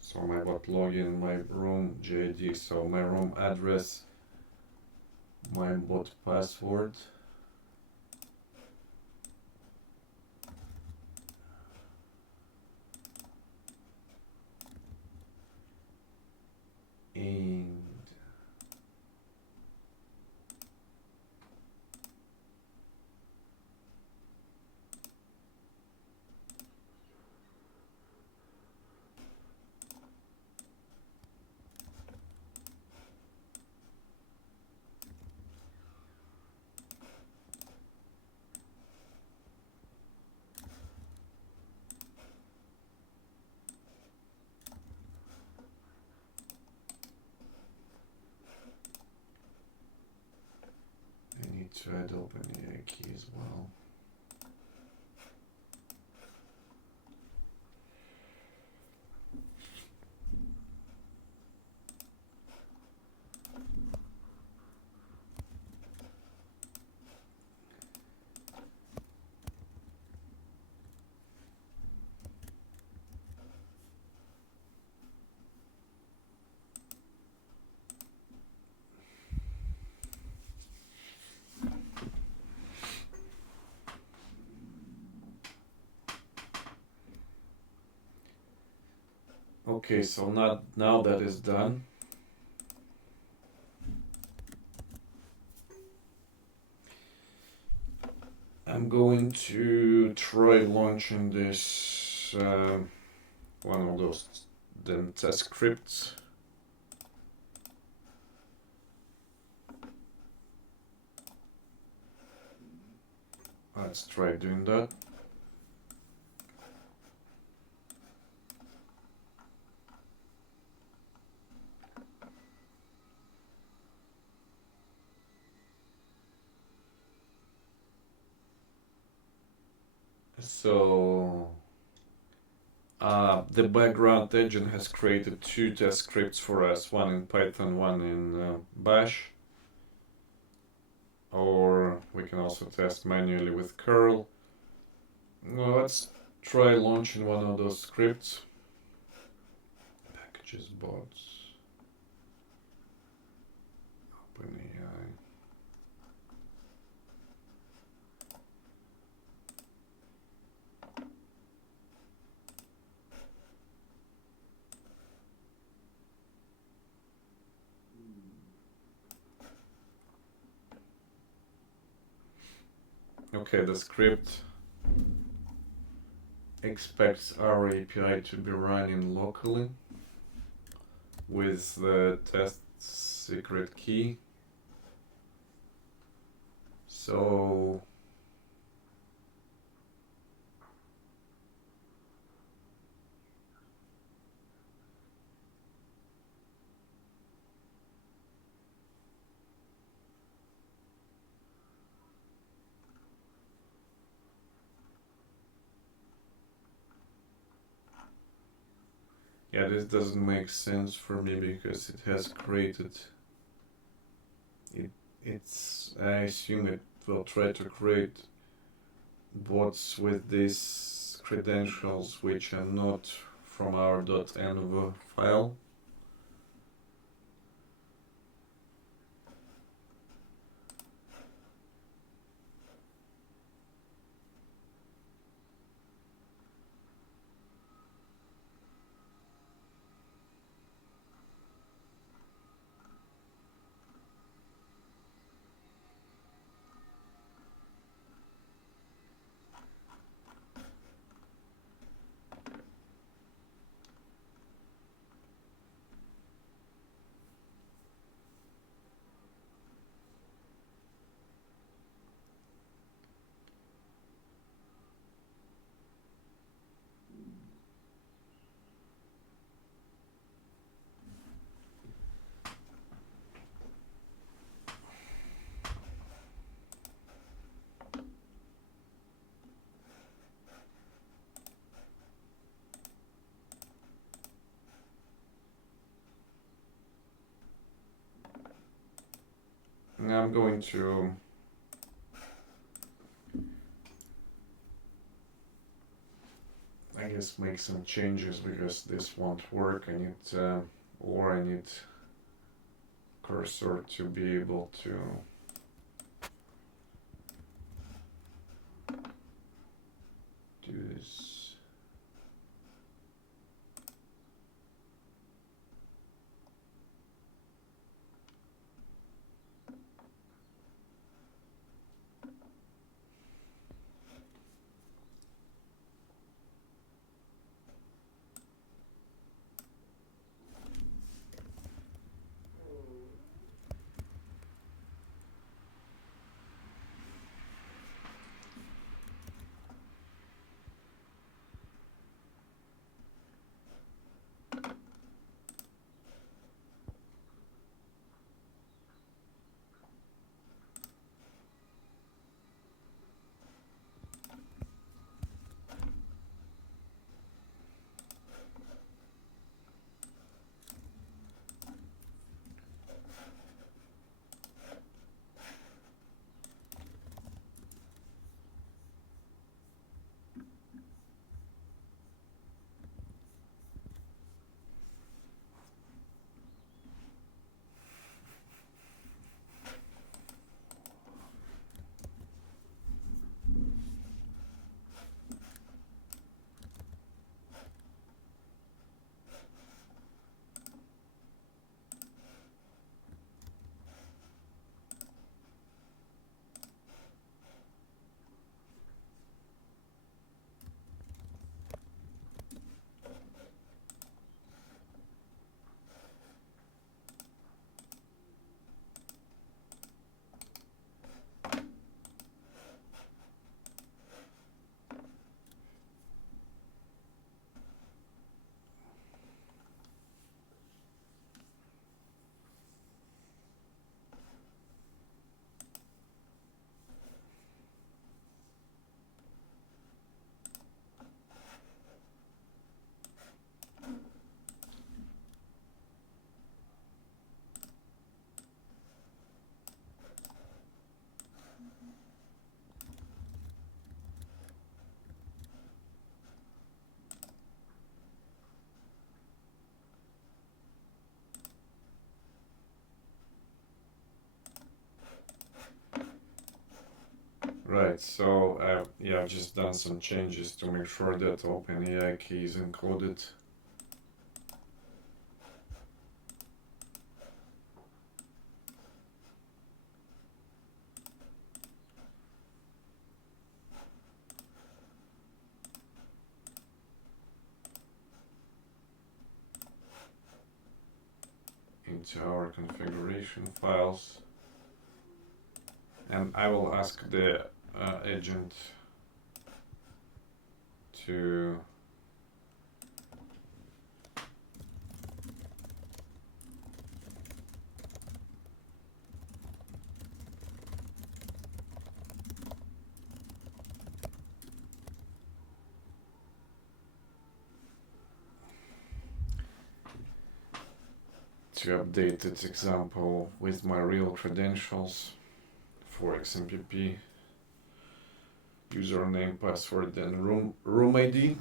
so my bot login, my room JID, so my room address, my bot password. And I need to add OpenAI key as well. Okay, so now that is done. I'm going to try launching this one of those test scripts. Let's try doing that. So the background engine has created two test scripts for us, one in Python, one in Bash. Or we can also test manually with curl. Well, let's try launching one of those scripts. Packages, bots, OpenAI. Okay, the script expects our API to be running locally with the test secret key. So yeah, this doesn't make sense for me because it has created I assume it will try to create bots with these credentials which are not from our .env file. Now I'm going to I guess make some changes because this won't work. I need cursor to be able to do this. Right, so yeah, I've just done some changes to make sure that OpenAI key is included. into our configuration files, and I will ask the agent to update its example with my real credentials for XMPP, username, password, and room ID.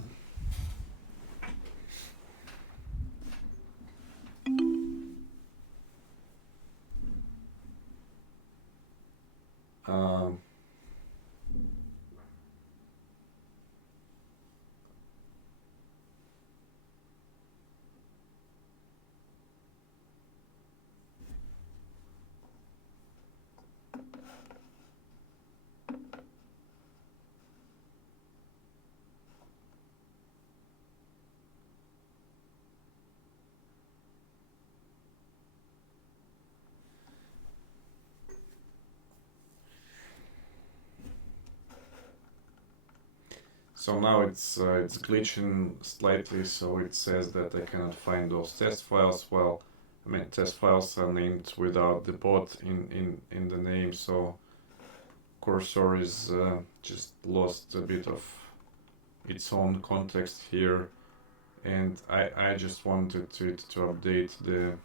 So now it's glitching slightly, so it says that I cannot find those test files. Well, I mean, test files are named without the bot in the name, so cursor is just lost a bit of its own context here, and I just wanted to update the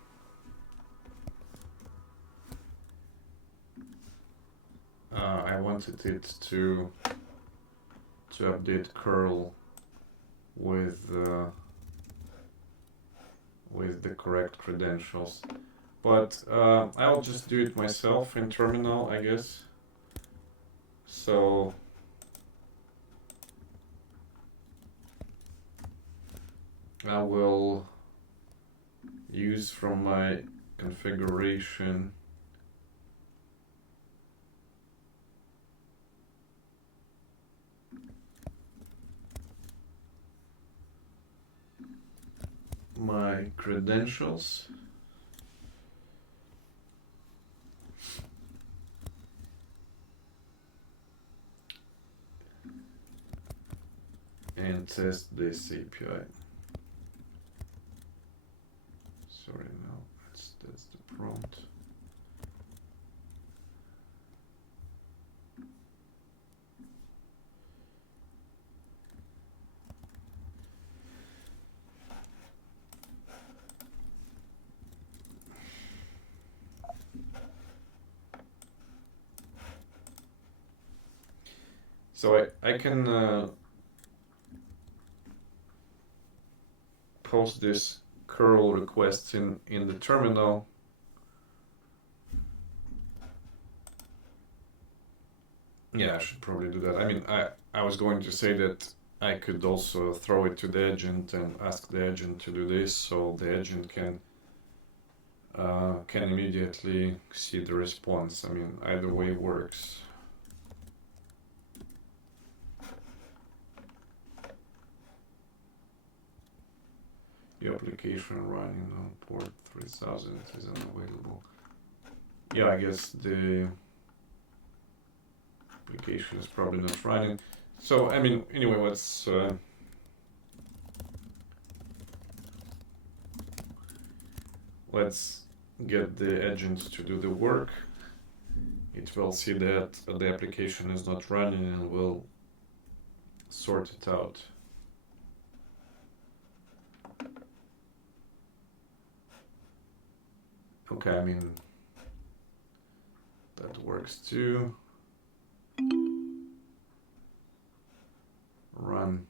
I wanted it to update curl with the correct credentials, but I'll just do it myself in terminal, I guess. So I will use from my configuration my credentials and test this API. Sorry, no, that's the prompt. So I can post this curl request in the terminal. Yeah, I should probably do that. I mean, I was going to say that I could also throw it to the agent and ask the agent to do this, so the agent can immediately see the response. I mean, either way works. Your application running on port 3000 is unavailable. Yeah, I guess the application is probably not running. So, I mean, anyway, let's get the agent to do the work. It will see that the application is not running and will sort it out. Okay, I mean, that works too. Run.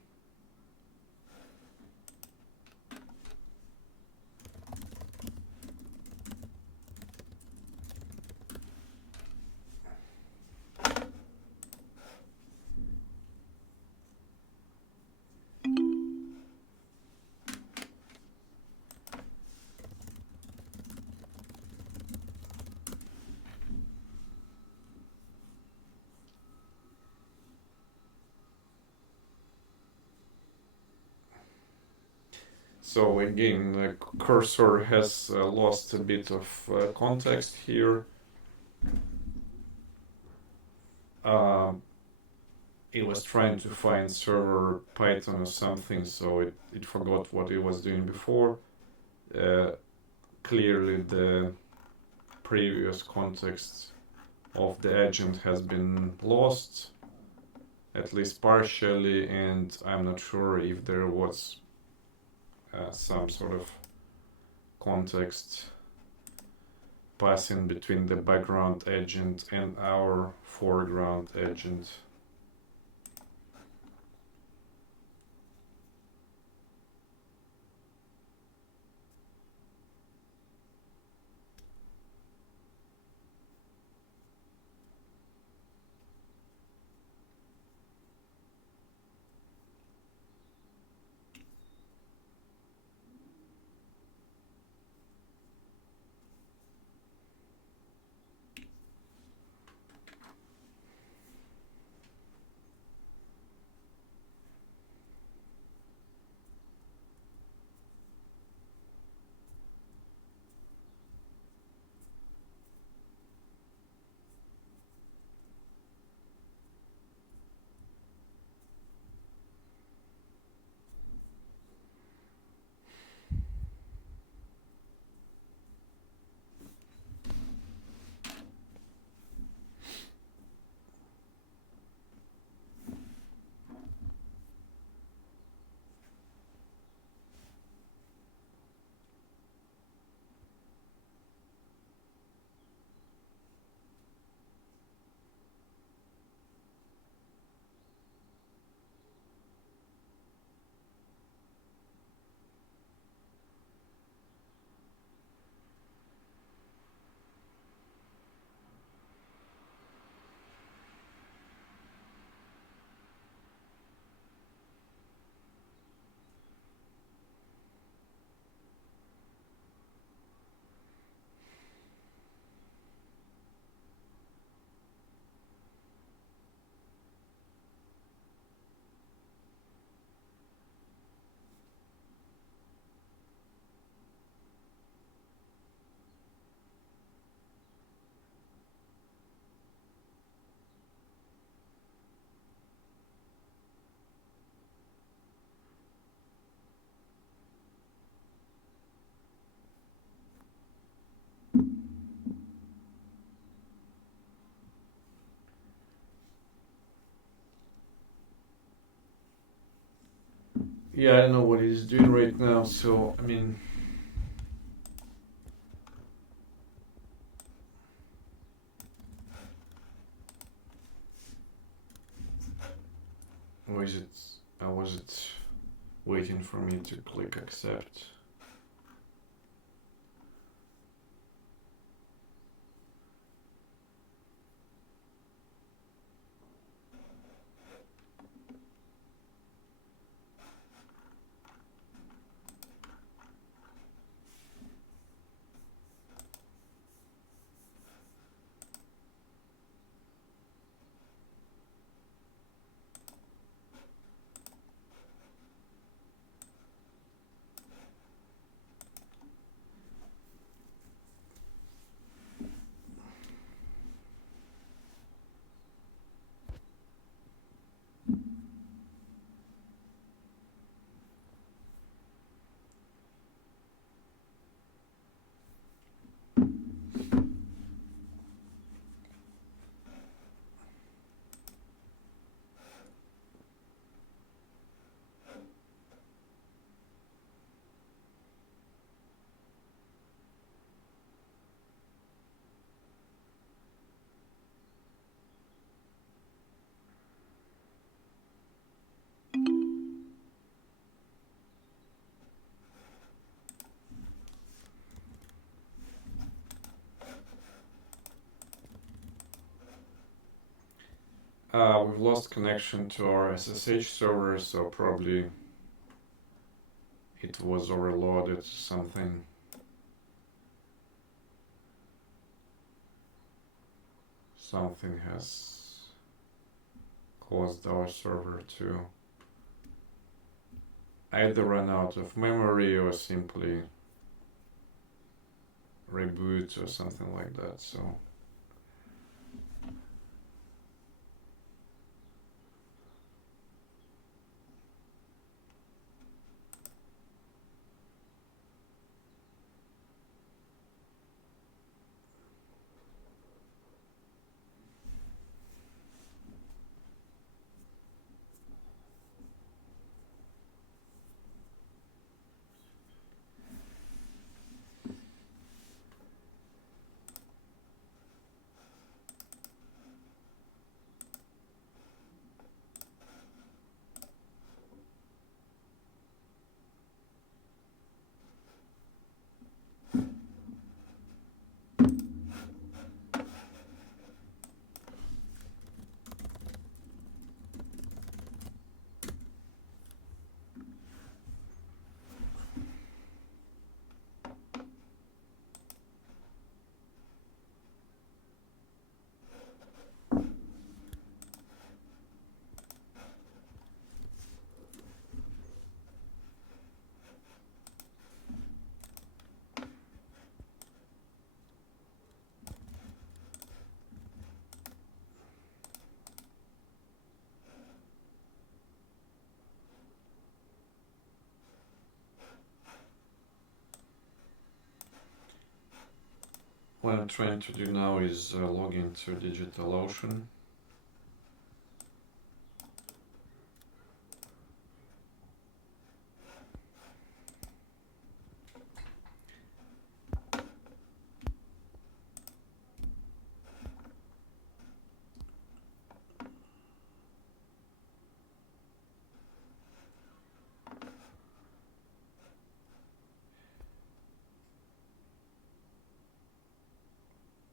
So again, the cursor has lost a bit of context here. It was trying to find server Python or something, so it forgot what it was doing before. Clearly the previous context of the agent has been lost, at least partially, and I'm not sure if there was some sort of context passing between the background agent and our foreground agent. Yeah, I don't know what it is doing right now, so I mean, was it? Was it waiting for me to click accept? We've lost connection to our SSH server, so probably it was overloaded. Something has caused our server to either run out of memory or simply reboot or something like that. So what I'm trying to do now is log into DigitalOcean.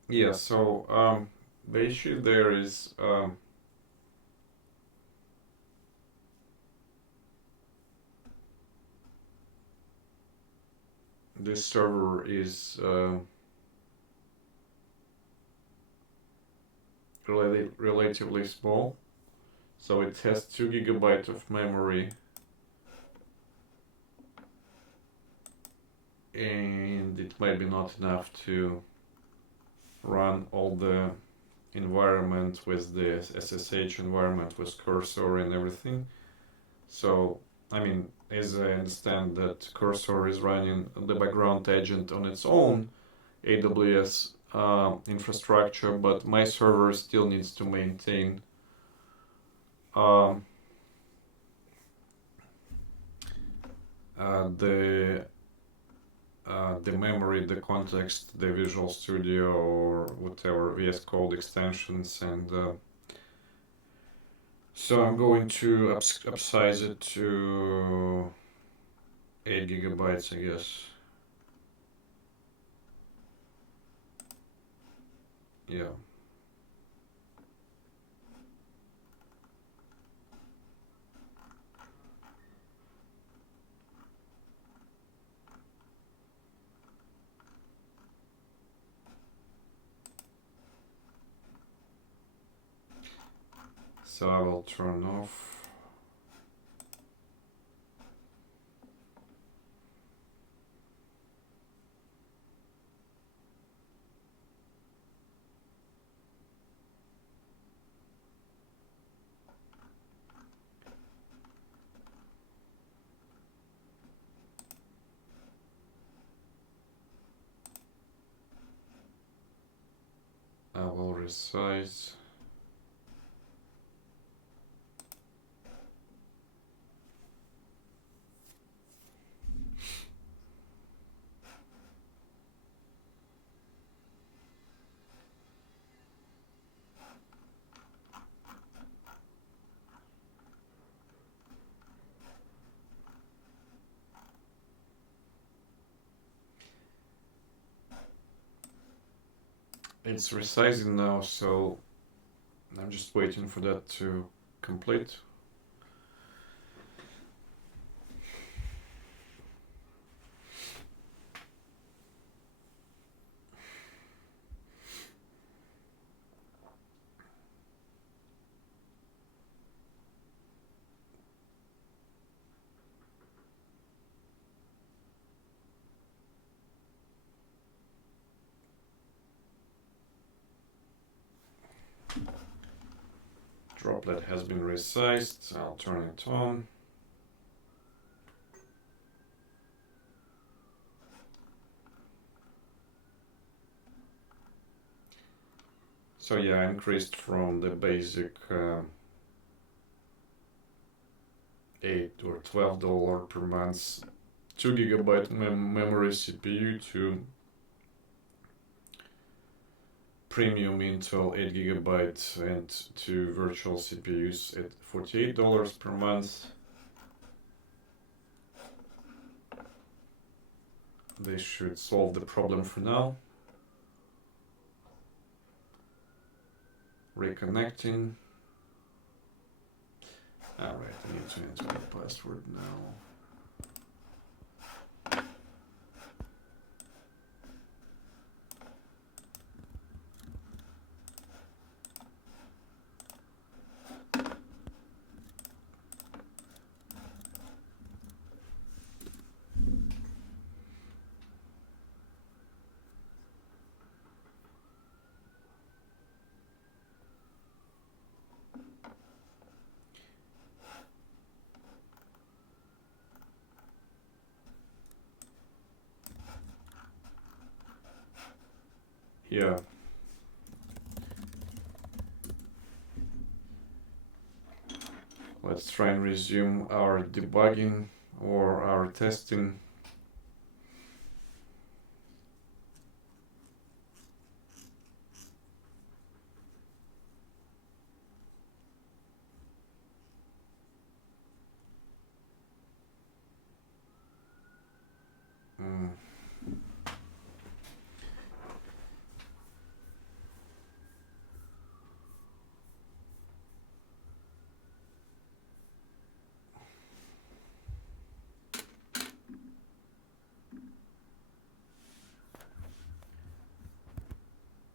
Yeah, so the issue there is this server is relatively small, so it has 2 GB of memory, and it might be not enough to run all the environment with the SSH environment with cursor and everything. So I mean, as I understand that cursor is running the background agent on its own AWS infrastructure, but my server still needs to maintain the memory, the context, the Visual Studio or whatever VS Code extensions, and so I'm going to upsize it to 8 GB, I guess. Yeah. So I will turn off. I will resize. It's resizing now, so I'm just waiting for that to complete. droplet has been resized. I'll turn it on. So yeah, I increased from the basic $8 or $12 per month 2 GB memory CPU to premium Intel 8 GB and 2 virtual CPUs at $48 per month. This should solve the problem for now. Reconnecting. Alright, I need to enter the password now. Yeah. Let's try and resume our debugging or our testing.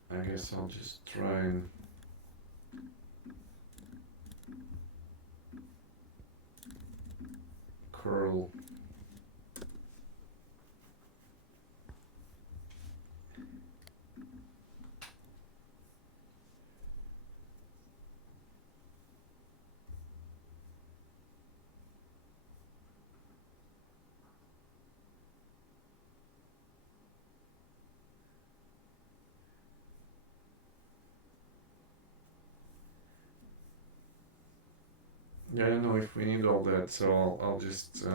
I guess I'll just try and curl. Yeah, I don't know if we need all that, so I'll just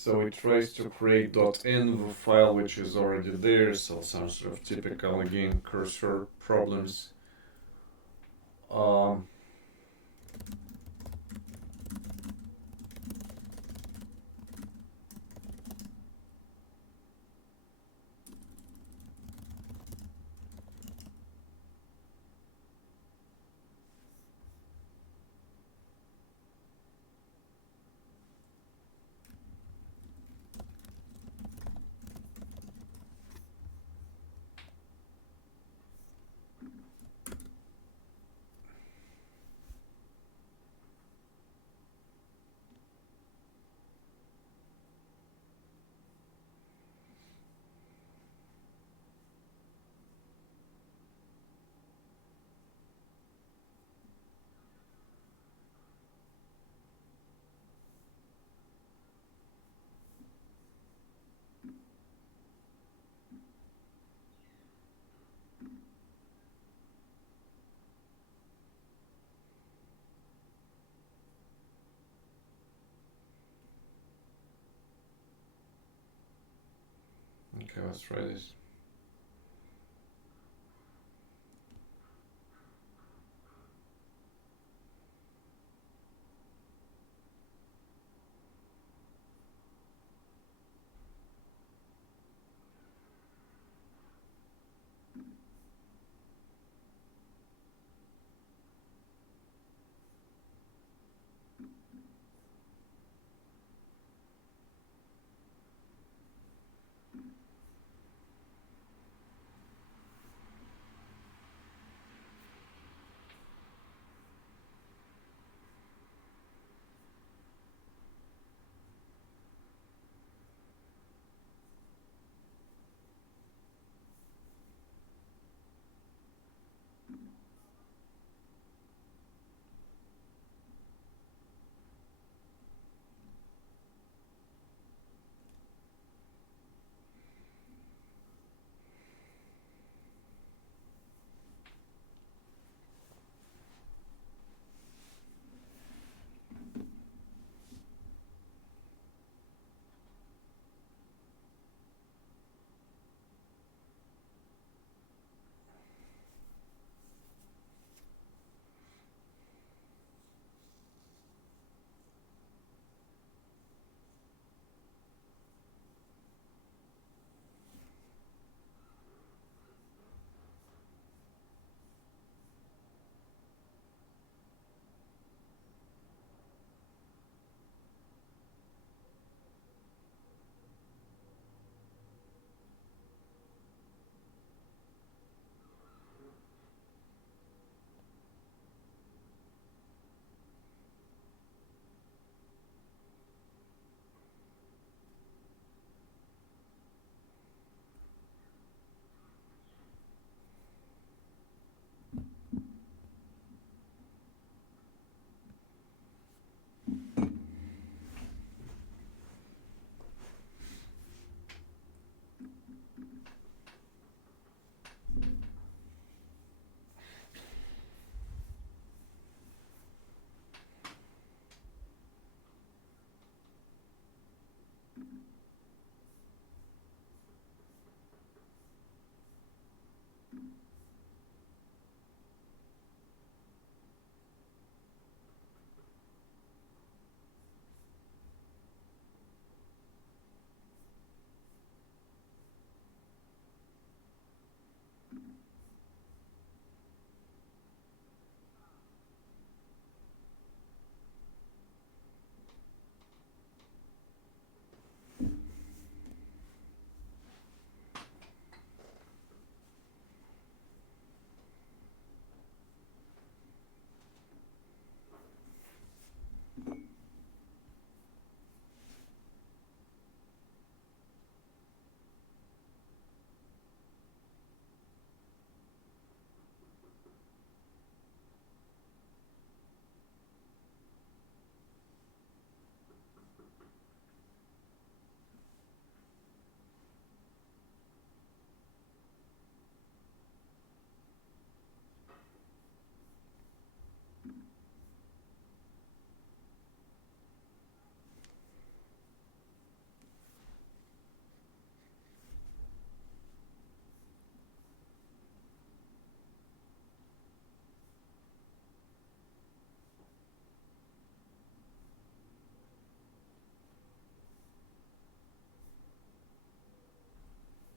so it tries to create .env file, which is already there, so some sort of typical, again, cursor problems. Okay, let's try this.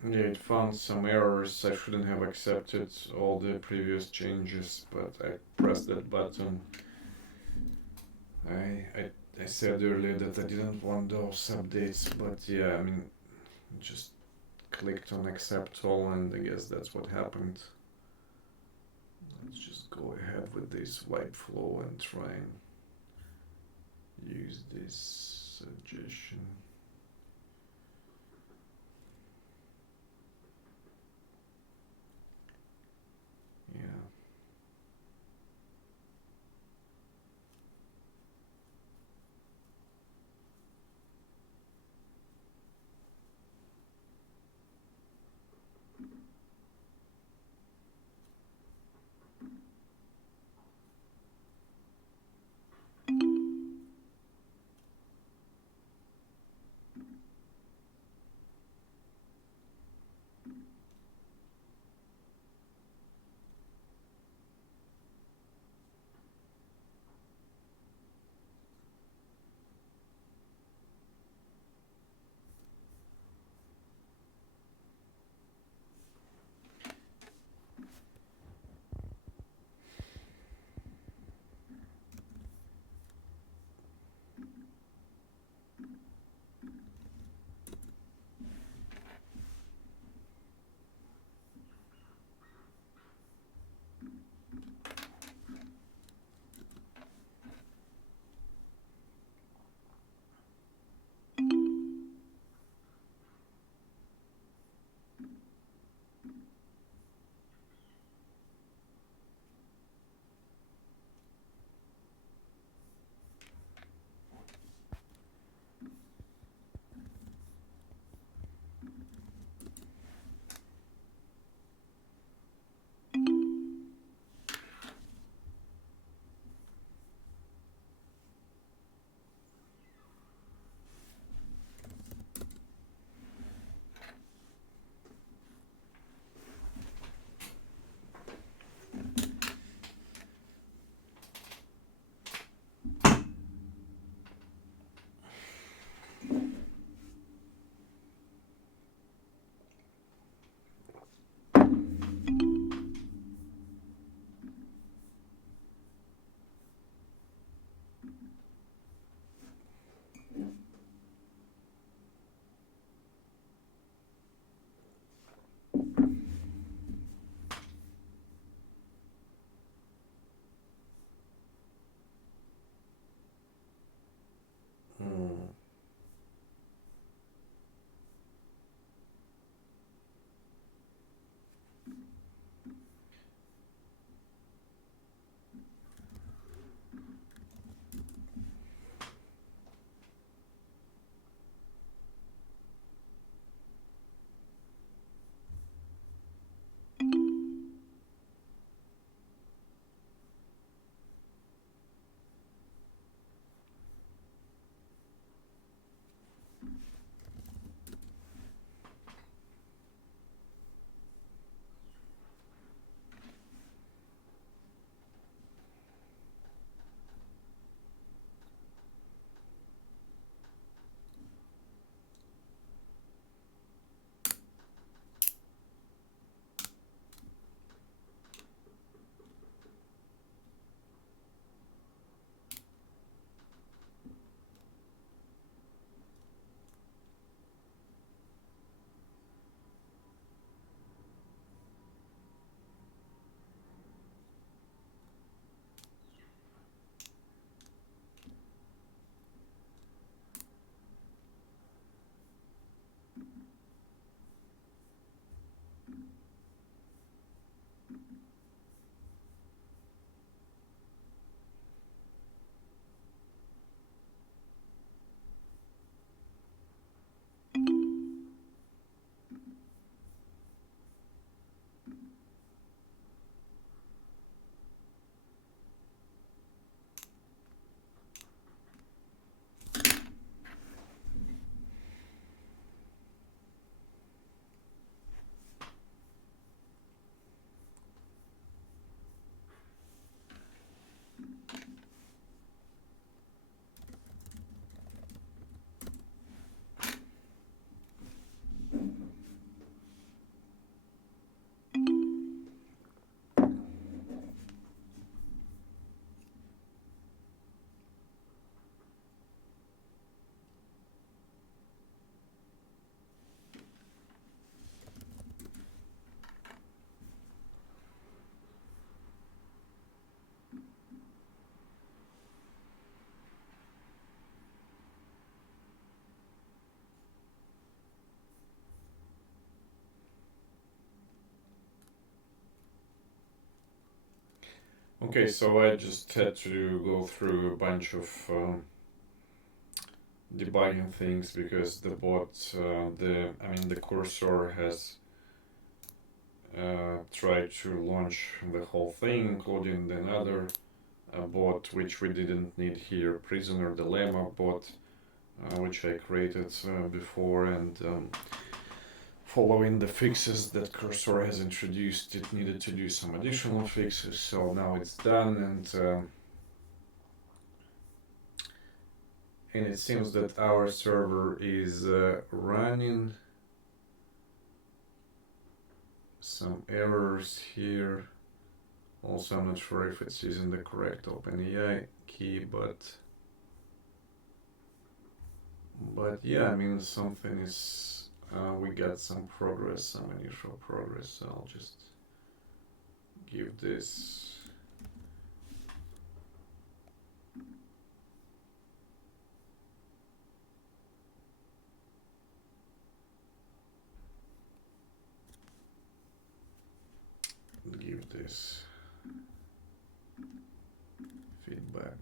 Yeah, it found some errors. I shouldn't have accepted all the previous changes, but I pressed that button. I said earlier that I didn't want those updates, but yeah, I mean, just clicked on accept all, and I guess that's what happened. Let's just go ahead with this wipe flow and try and use this suggestion. Yeah. Okay, so I just had to go through a bunch of debugging things because the bot, the cursor has tried to launch the whole thing, including another bot which we didn't need here, prisoner dilemma bot, which I created before, and following the fixes that Cursor has introduced, it needed to do some additional fixes, so now it's done, and it seems that our server is running some errors here. Also, I'm not sure if it's using the correct OpenAI key, but yeah, I mean, something is, we got some progress, some initial progress, so I'll just give this feedback.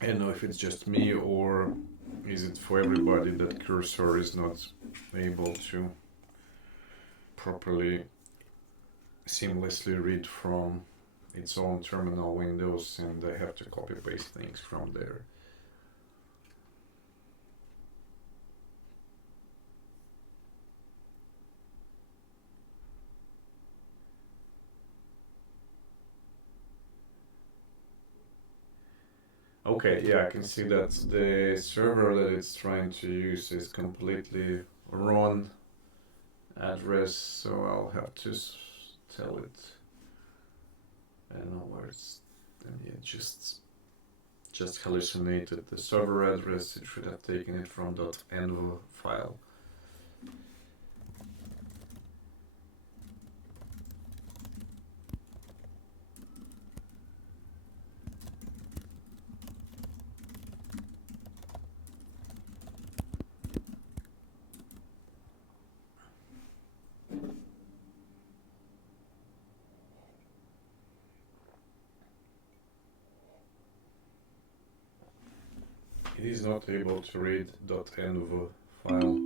I don't know if it's just me or is it for everybody that Cursor is not able to properly seamlessly read from its own terminal windows, and I have to copy paste things from there. Okay, yeah, I can see that the server that it's trying to use is completely wrong address, so I'll have to tell it. I don't know where it's, and it just hallucinated the server address. It should have taken it from .env file. It is not able to read .env file.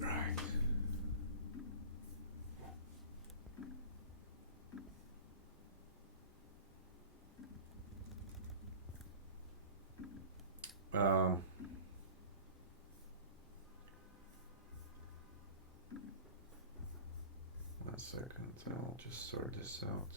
Right. One second, I'll just sort this out.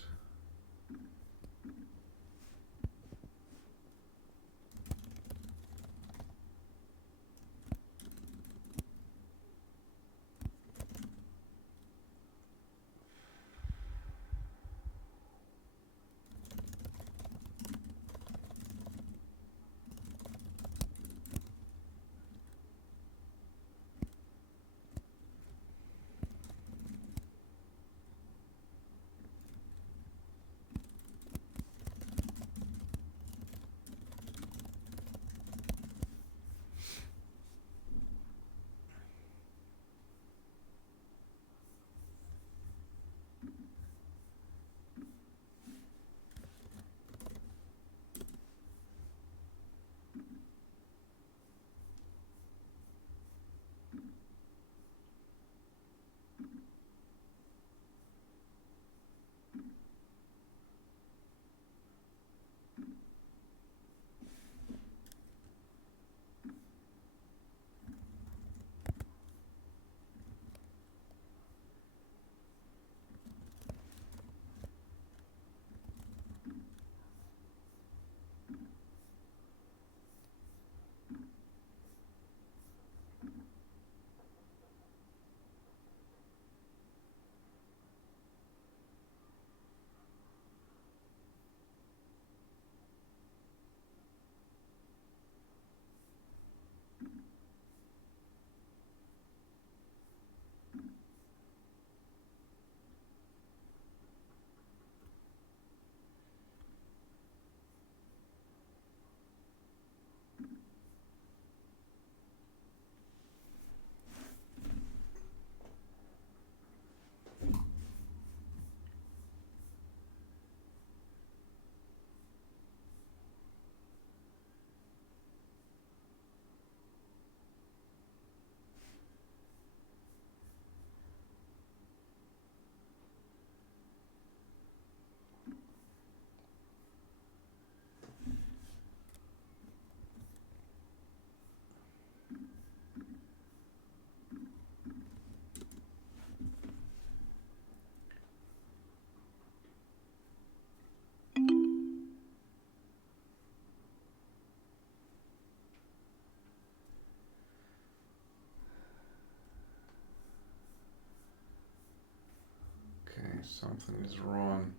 something is wrong.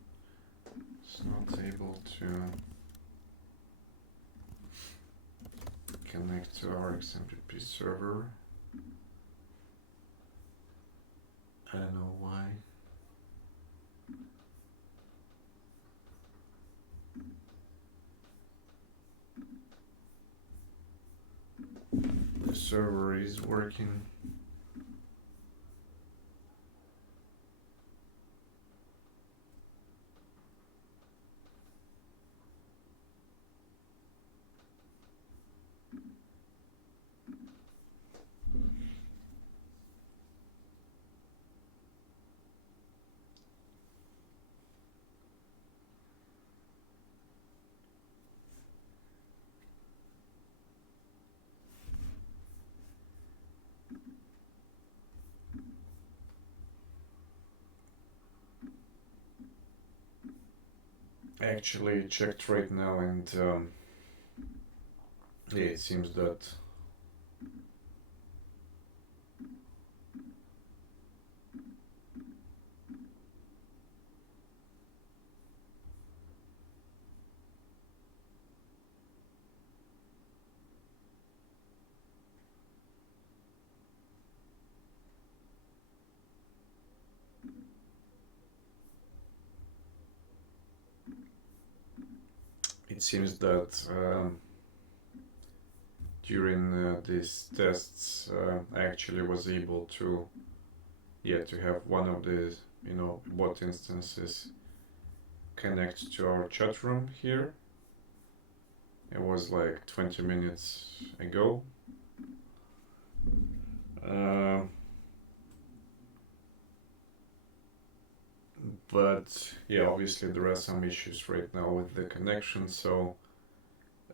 It's not able to connect to our XMPP server. I don't know why. The server is working. I actually checked right now, and yeah, it seems that during these tests, I actually was able to have one of the bot instances connect to our chat room here. It was like 20 minutes ago. But yeah, obviously there are some issues right now with the connection, so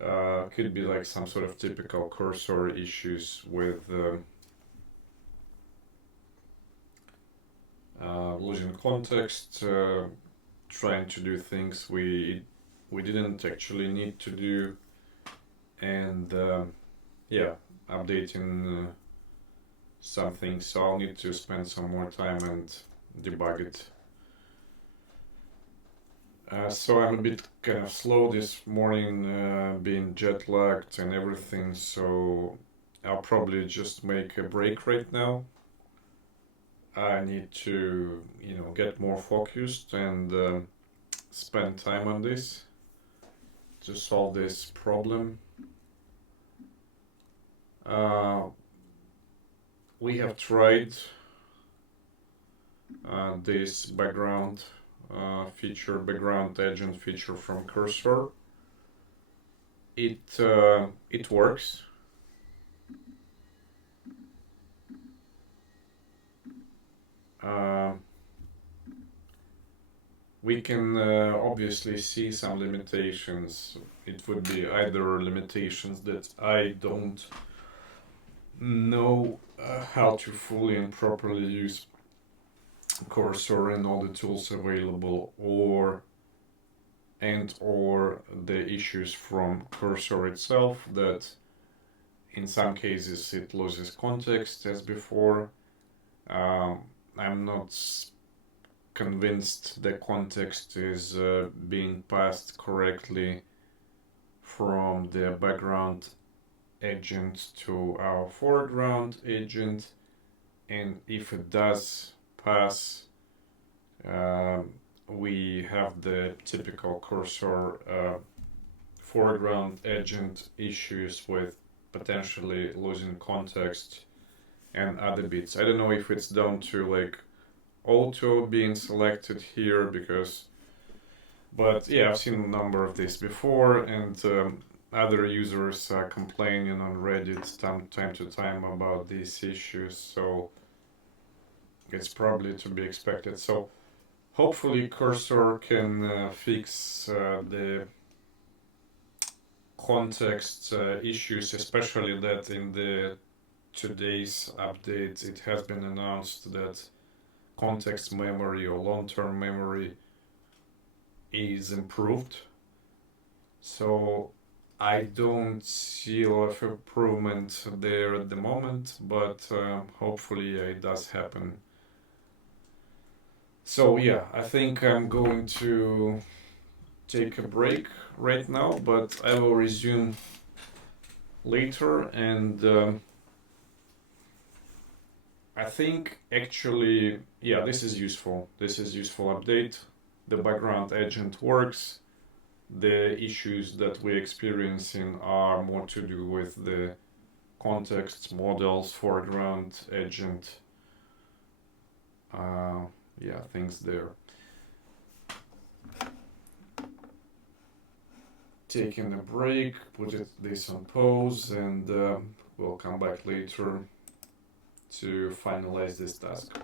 could be like some sort of typical cursor issues with losing context, trying to do things we didn't actually need to do, and yeah, updating some things. So I'll need to spend some more time and debug it. So I'm a bit kind of slow this morning, being jet lagged and everything, so I'll probably just make a break right now. I need to, get more focused and spend time on this to solve this problem. We have tried this background feature, background agent feature from Cursor. It works. We can obviously see some limitations. It would be either limitations that I don't know how to fully and properly use Cursor and all the tools available, or the issues from Cursor itself, that in some cases it loses context as before. I'm not convinced the context is being passed correctly from the background agent to our foreground agent, and if it does pass, we have the typical Cursor foreground agent issues with potentially losing context and other bits. I don't know if it's down to like auto being selected here, but yeah, I've seen a number of these before, and other users are complaining on Reddit time to time about these issues, so it's probably to be expected. So hopefully Cursor can fix the context issues, especially that in the today's update it has been announced that context memory or long-term memory is improved. So I don't see a lot of improvement there at the moment, but hopefully it does happen. So yeah, I think I'm going to take a break right now, but I will resume later. And I think actually, yeah, this is useful. This is useful update. The background agent works. The issues that we're experiencing are more to do with the contexts, models, foreground agent, yeah, things there. Taking a break, this on pause, and we'll come back later to finalize this task.